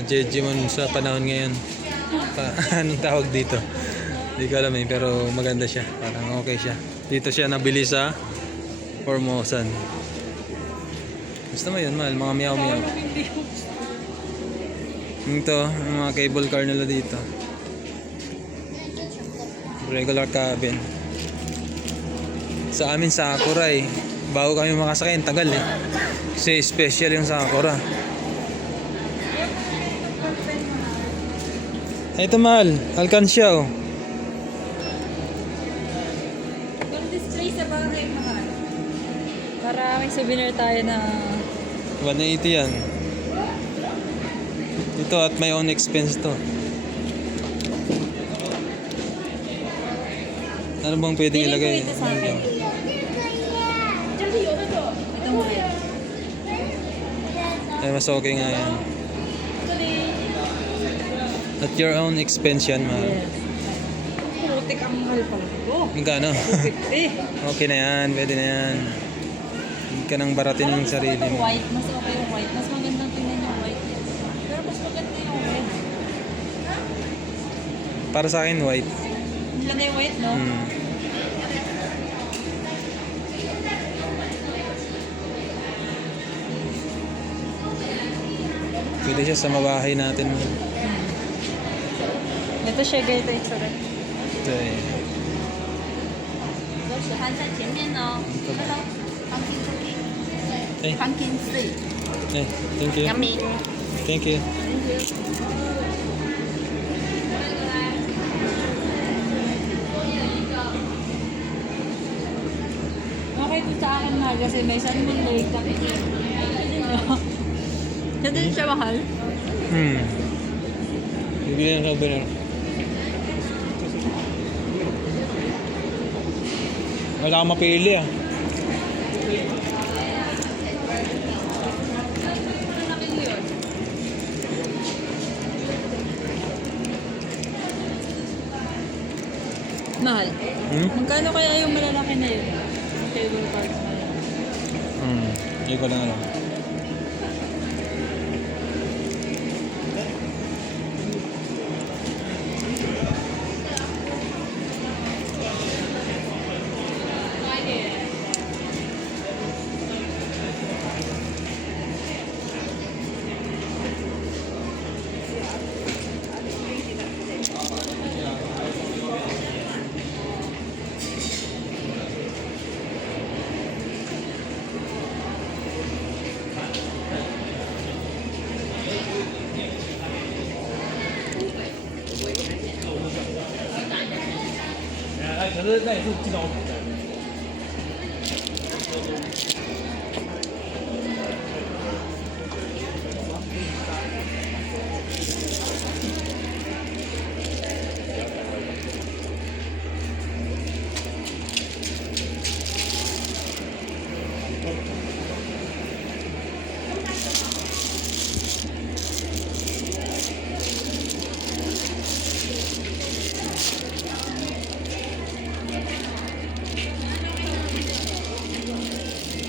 Jejimon sa panahon ngayon. Anong tawag dito? Hindi ko alam eh, pero maganda siya. Parang okay siya. Dito siya nabili sa Formosan. Gusto mo yun, mahal? Mga meow. Ito, yung mga cable car nila dito. Regular cabin. Sa amin Sakura eh. Bago kami makasakay, ang tagal eh. Kasi special yung Sakura. Ito mahal, alkansya oh. Yung display sa bahay mahal. Para may souvenir tayo na 180 yan. Ito at my own expense to. Ano bang pwedeng ilagay? Ito sa akin. Ito mo yan. Ay, mas okay nga yan. At your own expense yan, mahal. Yes. Putik ang mahal pala ito. Magkano? 50. Okay na yan, pwede na yan. Hindi ka nang baratin yung sarili mo. White, mas okay yung white. Mas magandang tingnan yung white. Pero mas maganda yung red. Para sa akin, white. Hindi lang yung white, no? Pwede siya sa mabahay natin. Ito siya, ganito yung surat. Ito eh. 有喜欢在前面哦。Hello, pumpkin cookie. Eh, Pumpkin sweet. thank you. Yummy. Thank you. Okay to sa akin na kasi may salmon lake. Siya din siya mahal. Bibili ng souvenir. Wala kang mapili ah. Mahal. Magkano kaya yung malalaki na yun? Cable card na yun. Hindi ko lang alam.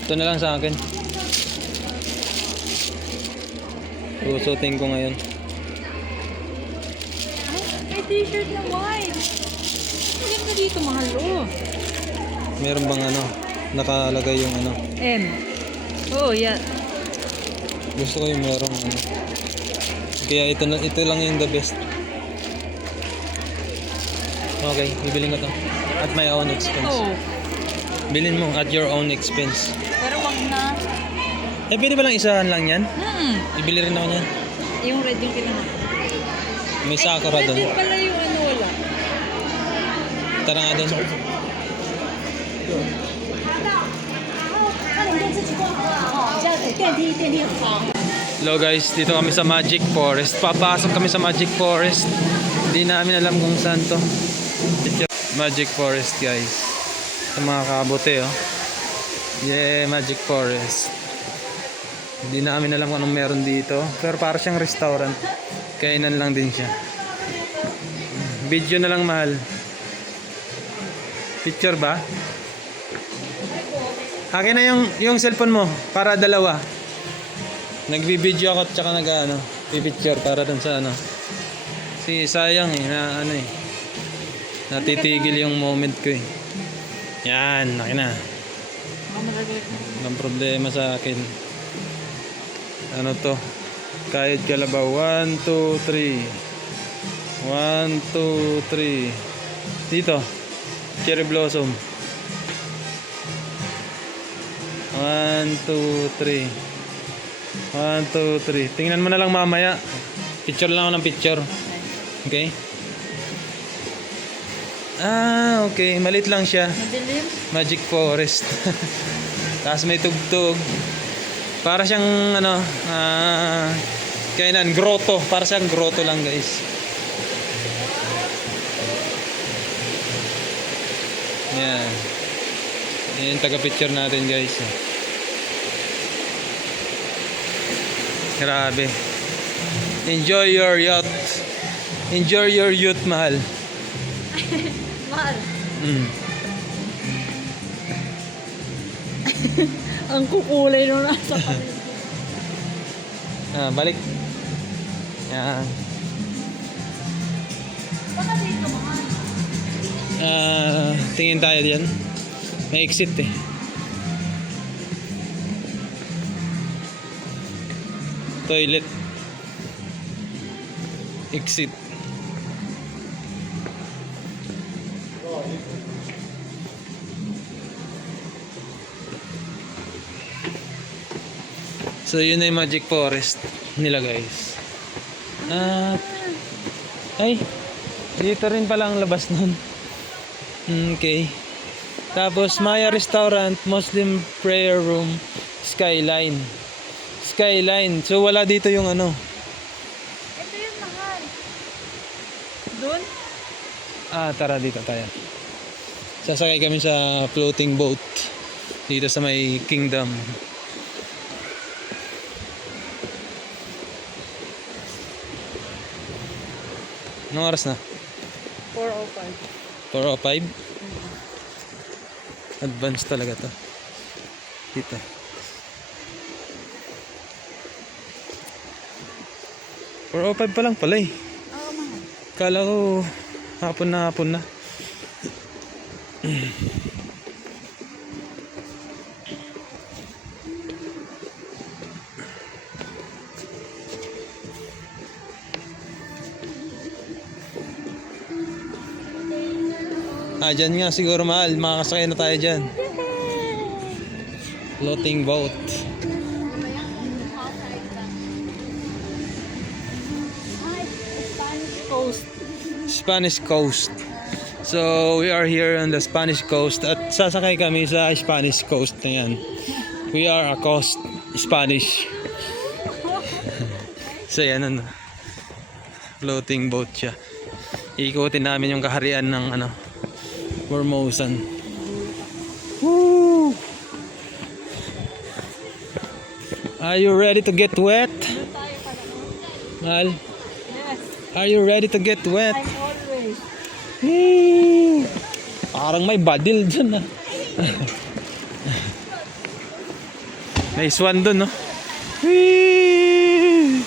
Ito na lang sa akin. Susutin ko ngayon. May t-shirt na white. Ang ganda dito, mahal oh. Meron bang ano, nakalagay yung ano. M. Oh, yeah. Gusto ko yung merong ano. Kaya ito lang yung the best. Okay, bibiling ko to. At my own expense. Oo. Bilhin mo at your own expense. Pero wag na. Pwede ba lang isahan lang yan? Ibili rin ako yan. Yung red yung kailangan. May sakura Red doon. din pala yung ano wala. Tara nga doon. Hello guys, dito kami sa Magic Forest. Papasok kami sa Magic Forest. Hindi namin alam kung saan to. Magic Forest guys. Sa mga kabote oh. Yeah, Magic Forest. Hindi namin alam kung anong meron dito. Pero para siyang restaurant. Kainan lang din siya. Video na lang mahal. Picture ba? Akin na yung cellphone mo para dalawa. Nagbi-video ako at saka pipicture para dun sa ano. Kasi sayang na natitigil yung moment ko eh. Yan, akin na. Walang problema sa akin. Ano to? Kahit kalabaw. 1, 2, 3. 1, 2, 3. Dito. Cherry blossom. 1, 2, 3. 1, 2, 3. Tingnan mo na lang mamaya. Picture lang ako ng picture. Okay? Okay. Malit lang siya. Madilim. Magic Forest. Tapos may tugtog. Para siyang kainan, grotto. Para siyang grotto lang guys. Yan. Yan yung taga-picture natin guys. Grabe. Enjoy your yacht. Enjoy your youth, mahal. Mahal. Ang kukulay nung nasa kanya. Balik. Yan. Baka dito mahal. Tingin tayo diyan. May exit eh. Toilet. Exit. So yun na yung Magic Forest nila guys. Ay, dito rin pala ang labas nun. Okay. Tapos Maya Restaurant, Muslim Prayer Room, Skyline. Skyline. So wala dito yung ano. Ito yung mahal. Doon? Tara dito tayo. Sasakay kami sa floating boat dito sa may kingdom. Anong oras na? 4:05. 4:05? Advance talaga to. Dito. 4:05 pa lang pala eh. Oo, mahal. Kala ko hapon na. Dyan nga siguro mahal. Makakasakay na tayo dyan. Floating boat. Spanish Coast. Spanish Coast. So we are here on the Spanish Coast at sasakay kami sa Spanish Coast na yan. We are a coast Spanish. So yan floating boat siya. Iikutin namin yung kaharian ng Formosan. Woo! Are you ready to get wet? Mahal? Yes, Are you ready to get wet? I'm always. Woo! Parang may badil dyan May swan dun Whee!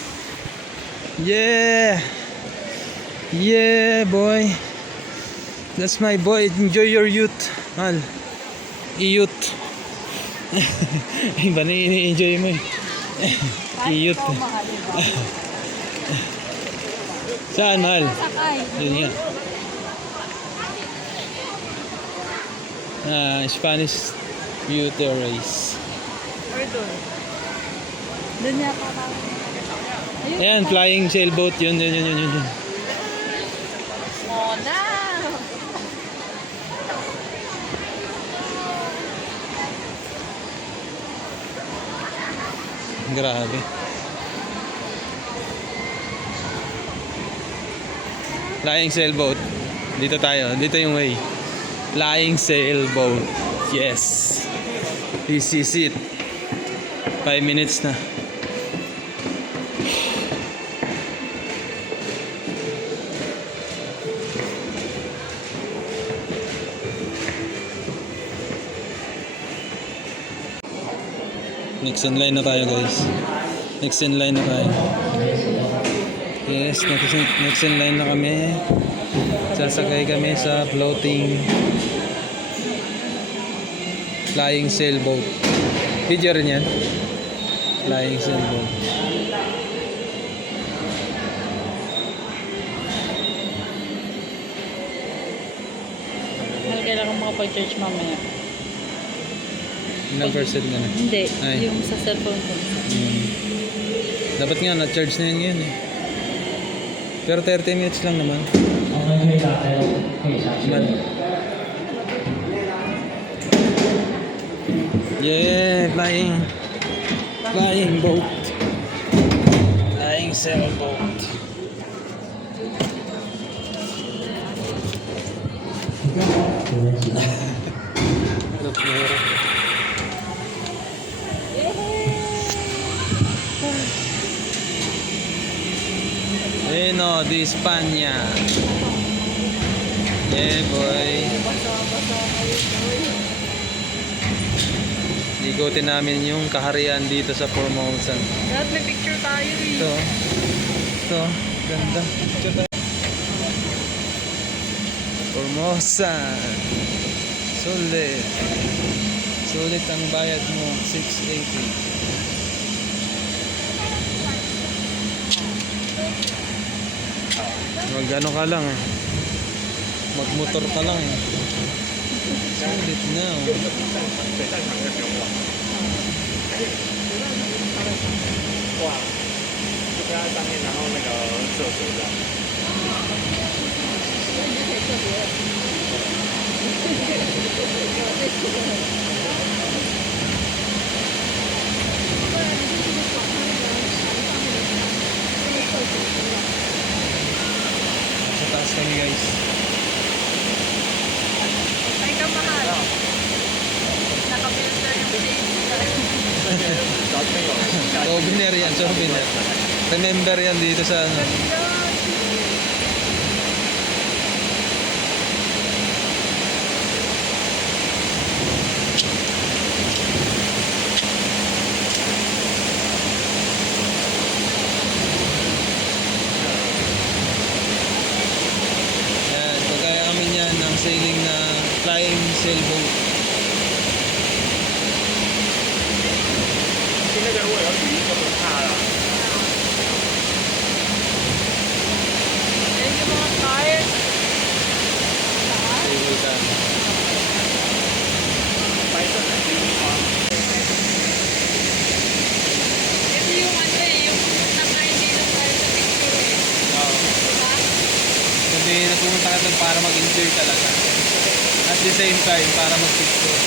Yeah! Yeah boy! That's my boy. Enjoy your youth. Mahal. I-youth. Iba na ini-enjoy mo eh. I-youth. Saan, mahal? Sakay. Yun nga. Spanish Beauty Race. Or doon. Doon niya patawag. Ayun. Ayan, flying sailboat. Yun. Mona! Grabe. Flying sailboat. Dito tayo. Dito yung way. Flying sailboat. Yes. This is it. 5 minutes na. Next in line na tayo, guys. Next in line na tayo. Yes, next in line na kami. Sasakay kami sa floating flying sailboat. Video rin yan. Flying sailboat. Kailangan makapag-charge mamaya. Ilang percent na na? Hindi, Ay. yung sa cellphone ko. Dapat nga, na-charge na yun eh. Pero 30 minutes lang naman. Man. Yeah, flying boat. Flying sailboat. Reino de España. Yeah, boy. Ikutin namin yung kaharian dito sa Formosa. Lahat may picture tayo eh. Ito. Ganda. Picture tayo. Formosa. Sulit. Sulit ang bayad mo. 680. Mag-ano ka lang eh. Magmotor ka lang eh. Sulit na oh. Sa taas kami guys. Ay ka mahal. Naka-filter yung face. Souvenir yan, souvenir. Remember yan dito sa ano. Yan, pagkaya kami niyan ng sailing na flying sailboat. Ayun yung mga cars. Sailboat ah. Ito yung ano eh, yung naka-hindi tayo sa picture eh. Oo. Diba? Sabi na pumunta ka doon para mag-enjoy talaga. At the same time, para mag-picture.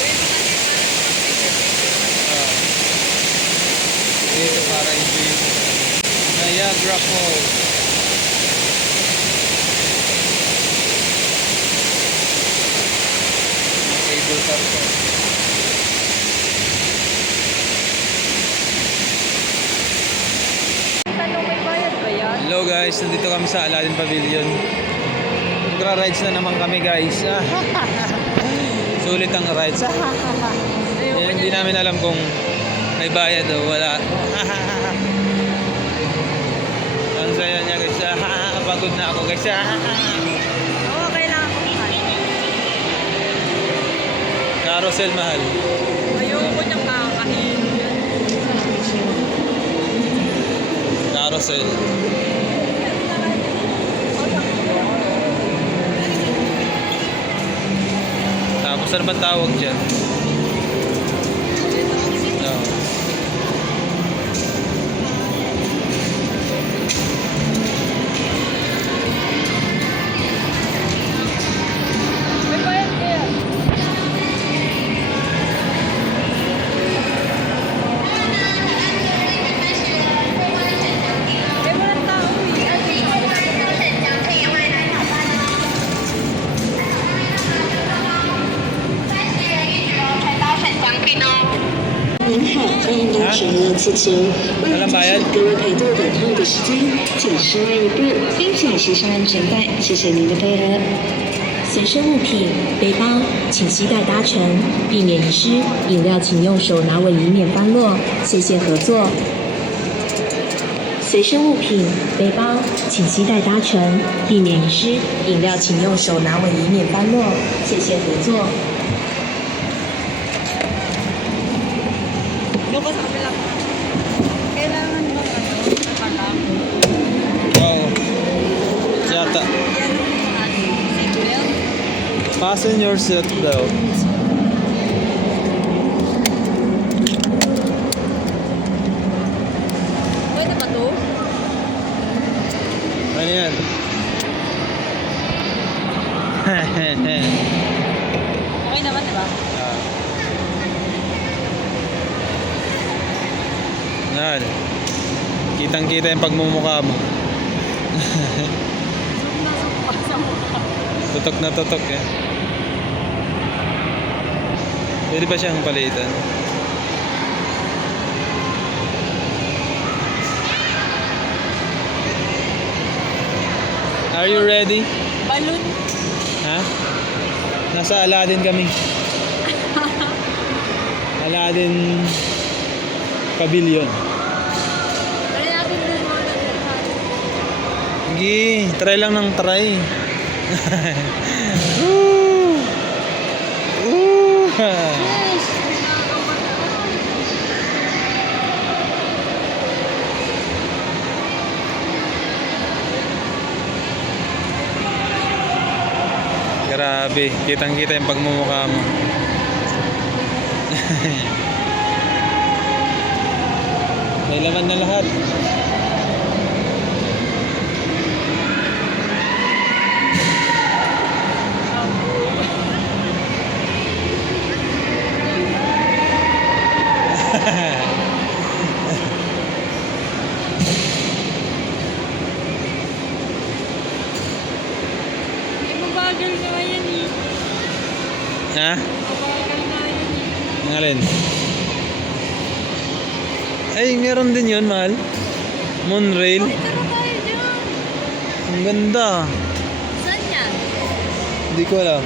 Pwede kasi para picture-picture. Dito para enjoy mo. Niagara Falls. Cable car to. Tanong may bayad ba yan? Hello guys, nandito kami sa Aladdin Pavilion. Nagra-rides na naman kami guys. Sulit ang rides. Yan, hindi namin alam kung may bayad o wala. Ang saya niya guys. Pagod na ako guys. Oo, kailangan ko mahal. Carousel mahal. Ayoko niyang kakain. Kasi tapos ano bang tawag dyan? No. May bayad kaya. Eh, walang tao eh. Ay, 您好，欢迎您乘乐气球。为了节省各位陪度等候的时间，请稍让一步，并且系上安全带。谢谢您的配合。随身物品：背包，请携带搭乘，避免遗失；饮料请用手拿稳，以免翻落。谢谢合作。随身物品：背包，请携带搭乘，避免遗失；饮料请用手拿稳，以免翻落。谢谢合作。 doon ka sa kabila. Kailangan mo nakalang. Oo. Yata. Fasten your seatbelt. Pwede ba to? Ano yan? Okay naman, diba? Yan. Kitang-kita yung pagmumukha mo. Tutok na tutok eh. Pwede ba siyang palitan? Are you ready? Balloon. Ha? Nasa Aladdin kami. Aladdin Pavilion. Kaya natin din mo na. Sige, try lang ng try. Woo! Woo! Yes! Grabe, kitang-kita yung pagmumukha mo. May laman na lahat. Mabagal nga yan eh. Ha? Mabagal nga yan eh. Ang alin? Ay, meron din yun, mahal. Moonrail. Tara tayo dyan. Ang ganda. Saan yan? Hindi ko alam.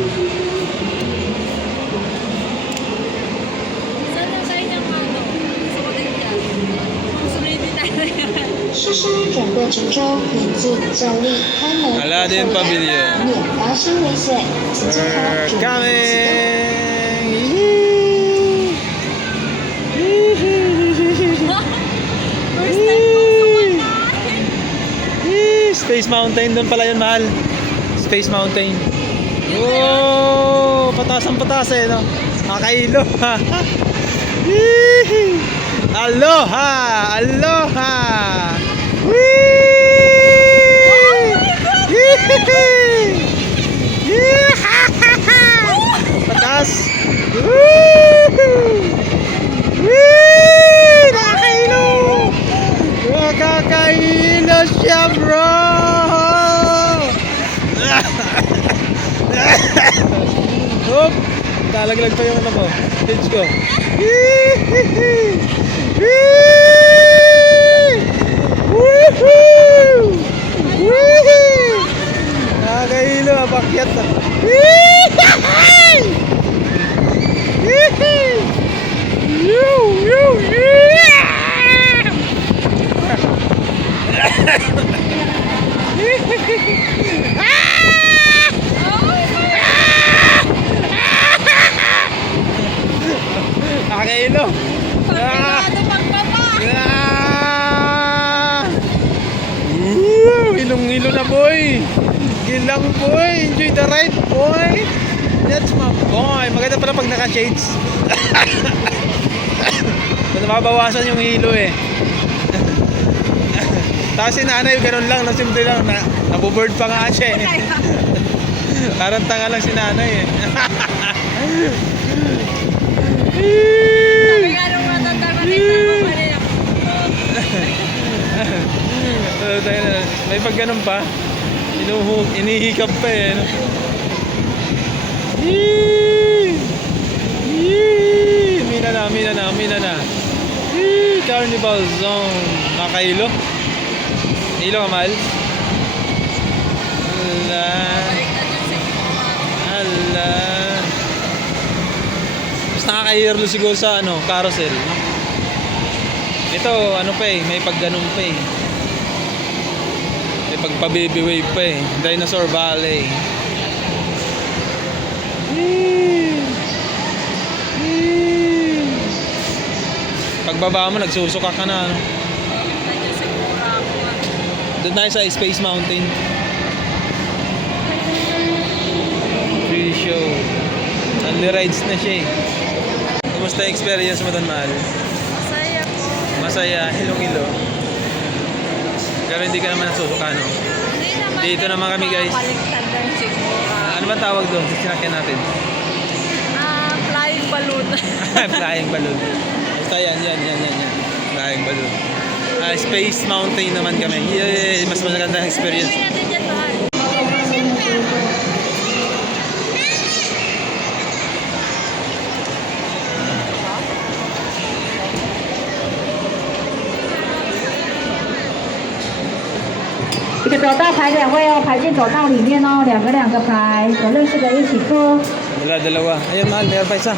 Saan na tayo ng ano? Gusto ko din dyan. Sulitin tayo yan. 师生转过沉舟，引进站立，开门。 Aladdin Pavilion. 免发生危险，请记好 We're 主人 coming! First time ko sumakay. Space Mountain, doon pala yun, mahal. Space Mountain. Oh, patas ang patas eh, no? Kakailo. Aloha! Aloha! Patas! Nakakailo! Nakakailo siya, bro! Hop! Talaglag pa yung ano ko. Stage ko. Woohoo! Woohoo! Nakakailo, apakyat na. Nakakailo. Pagkakado pagbaba. hilo na boy. Gilang boy. Enjoy the ride boy. That's my boy. Maganda pala pag naka-shades. Mababawasan yung hilo eh. Tapos si nanay ganun lang. Nasimple lang. Nabuboard pa nga siya eh. Parang tanga lang si nanay eh. Sabi nga nung matanda ko, tignan mo pa rin ako. May pag ganun pa. Inihikap pa eh. No? Mina na. Carnival Zone. Nakahilo? Hilo ka, mahal? Ala. Mas nakaka-earlo siguro sa carousel. No? Ito, pa eh, may pagganong pa eh. May pagpa-baby wave pa eh. Dinosaur Valley. Pagbaba mo, nagsusuka ka na. Nandiyan siguro ako. Doon tayo sa Space Mountain. Free show. Only rides na siya eh. Kumusta yung experience mo doon, mahal? Masaya po. Masaya, hilong-hilo. Pero hindi ka naman nasusuka, no? Hindi naman. Dito naman kami, guys. Baliktad lang siguro. Ano ba tawag doon? Sinakyan natin. Flying balloon. Flying balloon. Basta yan. Flying balloon. Space Mountain naman kami. Yay! Mas magandang experience. Hindi natin dyan, mahal.一个走道排两位哦，排进走道里面哦，两个排，有认识的一起坐。 Dalawa. Ayan, mahal. Meron pa isa.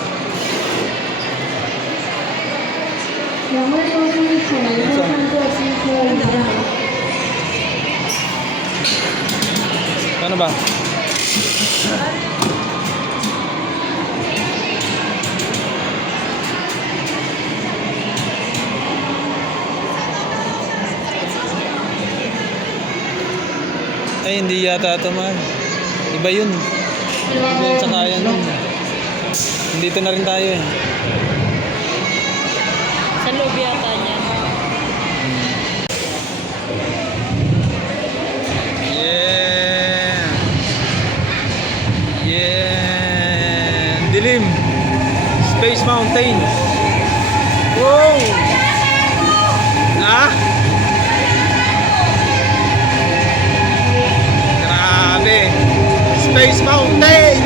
两位都是一起，然后看过机车一样。 Ano ba? Ay, hindi yata ito, mahal. Iba yun. Iba yung sakayan nun. Dito na rin tayo eh. Sa loob yata niya. Yeah! Yeah! Dilim! Space Mountain! Wow! Ah! Grabe! Space Mountain!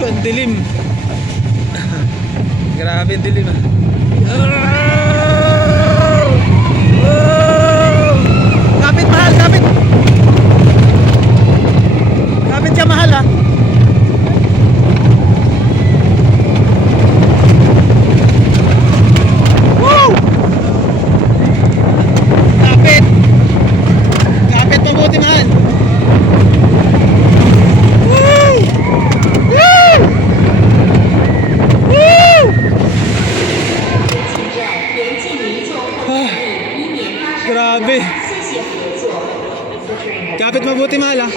Ang dilim! Grabe ang dilim ah! Kapit mahal, kapit! Kapit ka mahal ah! Woo! Kapit! Kapit mabuti mahal! Woo! Woo! Woo! Ah, grabe. Kapit mabuti mahal ah.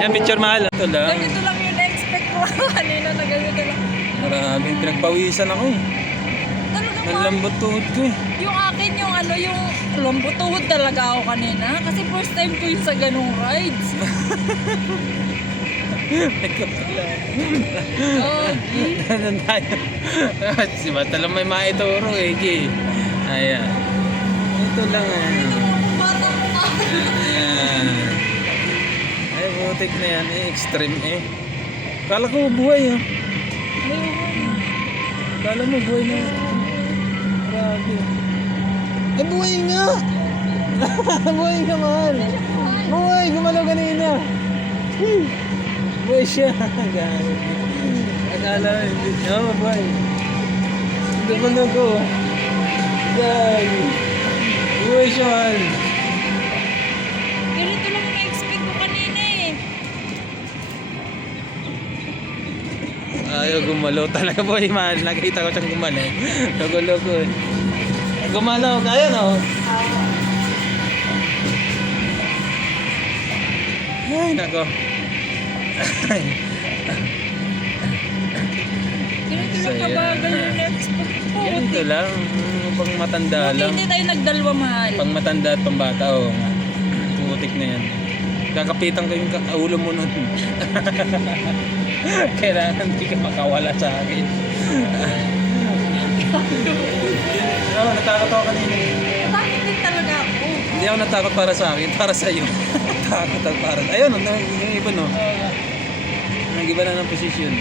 Yan, picture mahal. Ito lang. Ganito lang yung na-expect ko kanina na ganito lang. Maraming pinagpawisan ako eh. Talaga Ang mahal. lambot tuhod ko eh. Yung akin, yung lambutuhod talaga ako kanina. Kasi first time ko yung sa ganung rides. Teka pala. Okay. Ano tayo? Si Bata lang may maituro eh. Ayan. Ito lang eh. Bata pa. Ayan. Ay, butik na yan eh. Extreme eh. Kala ko buhay oh. Kala mo buhay na. Grabe. Eh, buhay nga! Boy, kaman. Boy, gumalaw kanina. Boy siya. Akala hindi. Oh, boy. Hindi mo na ko. Gagi. Boy siya man. Ganito lang yung expect ko kanina eh. Ayaw gumalaw talaga boy man. Nakita ko siyang gumalaw. Nagulo ko eh. Gumalaw ka. Ayan oh. Ay, nako. Ganito lang Saya. kabagal yung expect ko. Ganito lang. Pang matanda Buti lang. hindi tayo nagdalwa mahal. Pang matanda at pambata. Oo nga. Putik na yan. Kakapitan ko yung ulo mo nun. Kailangan hindi ka makawala sa akin. Oo, natakot ako kanina. Bakit din talaga ako? Hindi ako natakot para sa akin, para sa iyo. Takot at para. Ayun, yung iba no. Nag-iba na ng posisyon.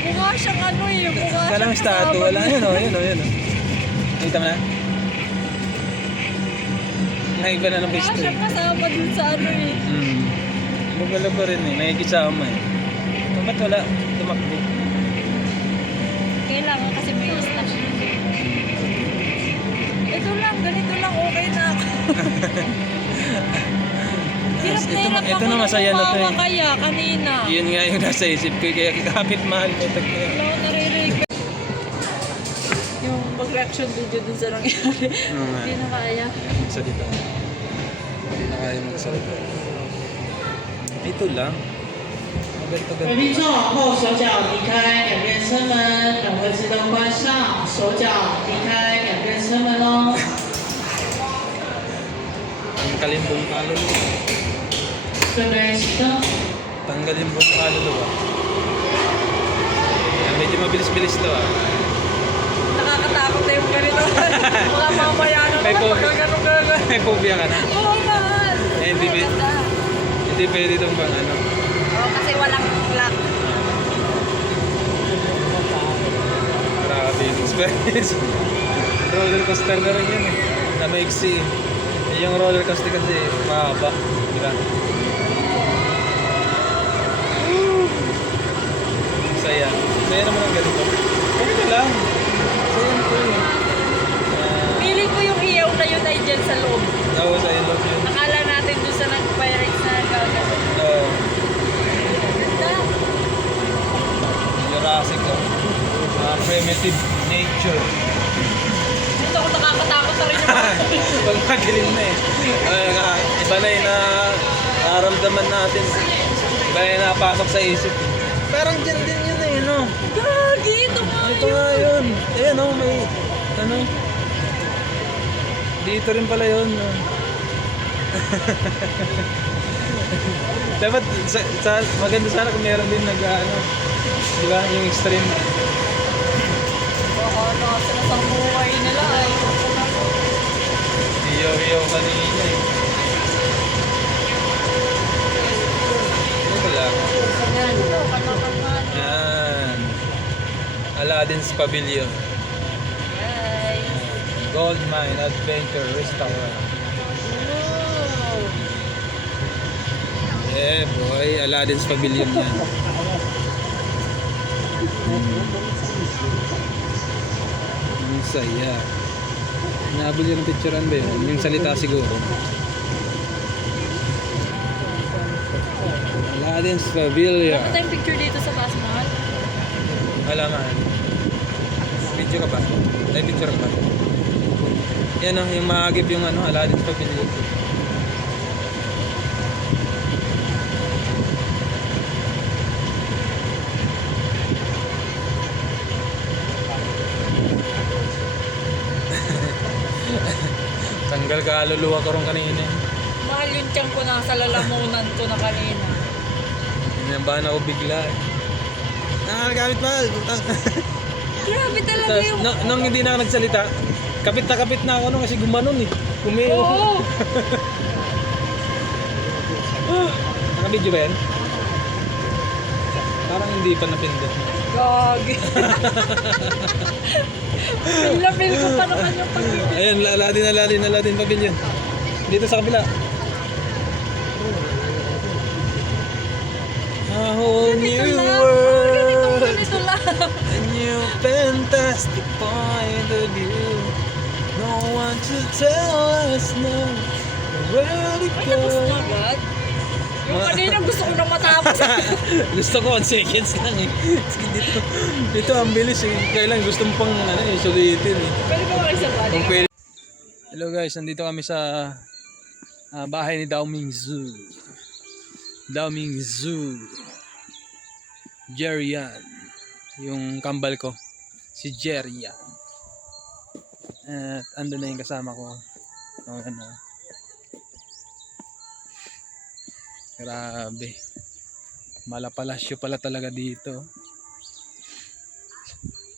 Mukha siyang ano eh. Mukha Kalang siyang statue, kasama wala. dun. Ayun o, ayun o, ayun o. Nakita mo na? Naiba na ng Mukha posisyon. siyang kasama dun sa ano eh. Bugalo pa rin eh, nakikisama eh. Ba't wala? Tumakbo. Kailangan kasi may staff. Ito lang, ganito lang, okay na ako. Hirap na hirap Ito ako na masaya na to tumawa eh. kaya kanina. Yun nga yung nasa isip ko, kaya kakapit mahal ko. Wala ko naririnig. Yung mag-reaction video dun sa nangyari. Oo nga. Hindi na kaya. Magsalita. Hindi na kaya magsalita. Ito lang. Ganito, 回 ganito. 并坐往后，手脚离开两边车门，等会自动关上。手脚离开两边车门哦。 Tanggalin buong kaluluwa. 准备启动。 Tanggalin buong kaluluwa. Ayan, medyo mabilis-bilis to ah. Nakakatakot na yung ganito. Mga mamaya na May naman phobia. pagkaganon-ganon. May phobia ka na. Oo naman. Eh, hindi, Maganda. hindi pwede itong pang ano. Oo, kasi walang lock. Grabe yung experience. Roller coaster na rin yun eh. Na maiksi. Yung roller coaster kasi mahaba. Diba? Saya. Saya naman ang ganito. Ganito lang. Saya na po yun. Feeling ko yung iyaw na yun ay dyan sa loob. Oo, sa ilog yun. Akala natin doon sa nag-pirates na gagawin. Oo. Ganda. Jurassic oh. Primitive nature. Dito ako nakakatakot na rin yung Pag magilim na eh. Iba na yung nararamdaman natin. Iba na yung napasok sa isip. Parang dyan din yun eh, no? Gagi, ito nga Ito nga yun. Ayan oh, may ano. Dito rin pala yun. No? Dapat maganda sana kung meron din ano. Di ba? Yung extreme. Baka nasa na sa buhay nila ay. Iyaw-iyaw kanina eh. Ito lang. Yan. Aladdin's Pavilion. Gold Mine Adventure Restaurant. Yeah boy, Aladdin's Pavilion yan. Ang saya. Nahabol yun ng picturean ba yun? Yung salita siguro. Aladdin's Pavilion. Dapat tayong picture dito sa Bass Mall. Wala man. Video ka ba? Ay, picture ka ba? Yan o, yung maagip yung ano, Aladdin's Pavilion. Tanggal kaluluwa ko rin kanina. Mahal yung tiyang ko nasa lalamunan ko na kanina. Inabahan ako bigla eh. Gamit mahal. Grabe talaga Tapos, yung... nung hindi na ako nagsalita, kapit na ako nung kasi gumanon eh. Kumeo. Oo! Naka-video ba yan? Parang hindi pa napindot. Gagi. Pila-pil ko pa naman yung pag-ibig. Ayun, Aladdin Pavilion. Dito sa kabila. A whole new world. Ganito lang. A new fantastic point of view. No one to tell us no. Where to Ay, go? tapos na agad. Yung kanina gusto ko na matapos. Gusto ko 1 seconds lang eh. Sige, dito ang bilis eh. Kailan gusto mo pang ano eh, sulitin eh. Pwede ba kayo sa body? Kung pwede. Hello guys, nandito kami sa bahay ni Daoming Zoo. Daoming Zoo. Jerry yan. Yung kambal ko. Si Jerry yan. At ando na yung kasama ko. Ano. Grabe. Malapalasyo pala talaga dito.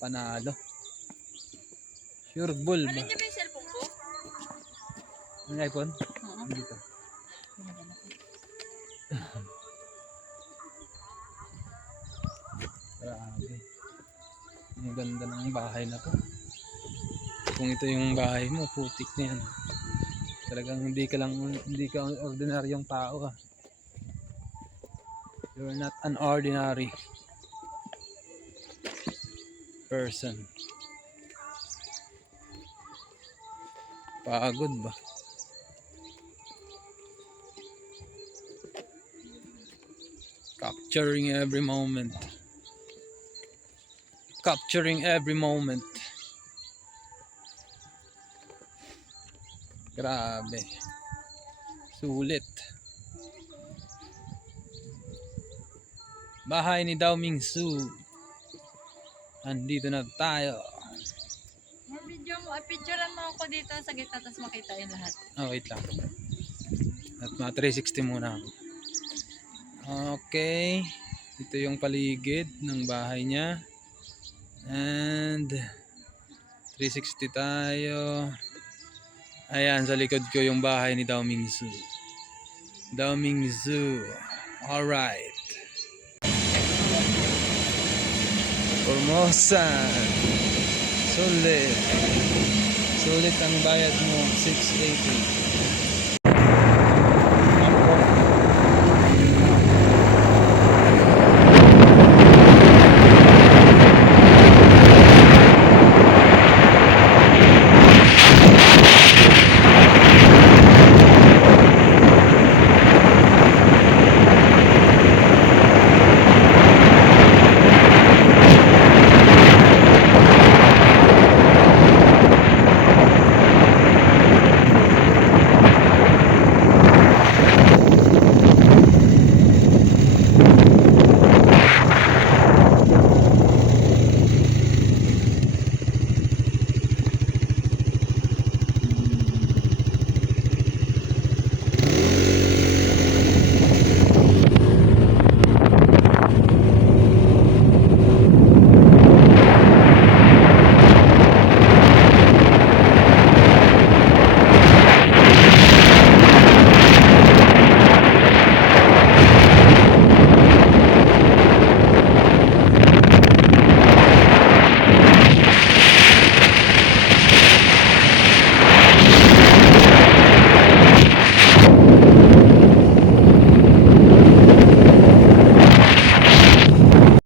Panalo. Sure bull ba? Alin niya ba yung cellphone ko? Ang iPhone? Oo. Dito. Grabe. Ang ganda ng bahay na to. Kung ito yung bahay mo, putik na yan. Talagang hindi ka ordinaryong tao ah. You're not an ordinary person. Pagod ba? Capturing every moment. Capturing every moment. Grabe. Sulit. Bahay ni Daoming Zoo. Andito na tayo. Video mo, picturean mo ako dito sa gitna tapos makita yung lahat. Oh, wait lang. At mga 360 muna ako. Okay. Ito yung paligid ng bahay niya. And 360 tayo. Ayan, sa likod ko yung bahay ni Daoming Zoo. Daoming Zoo. Alright. Formosa. Sulit. Sulit ang bayad mo, 680.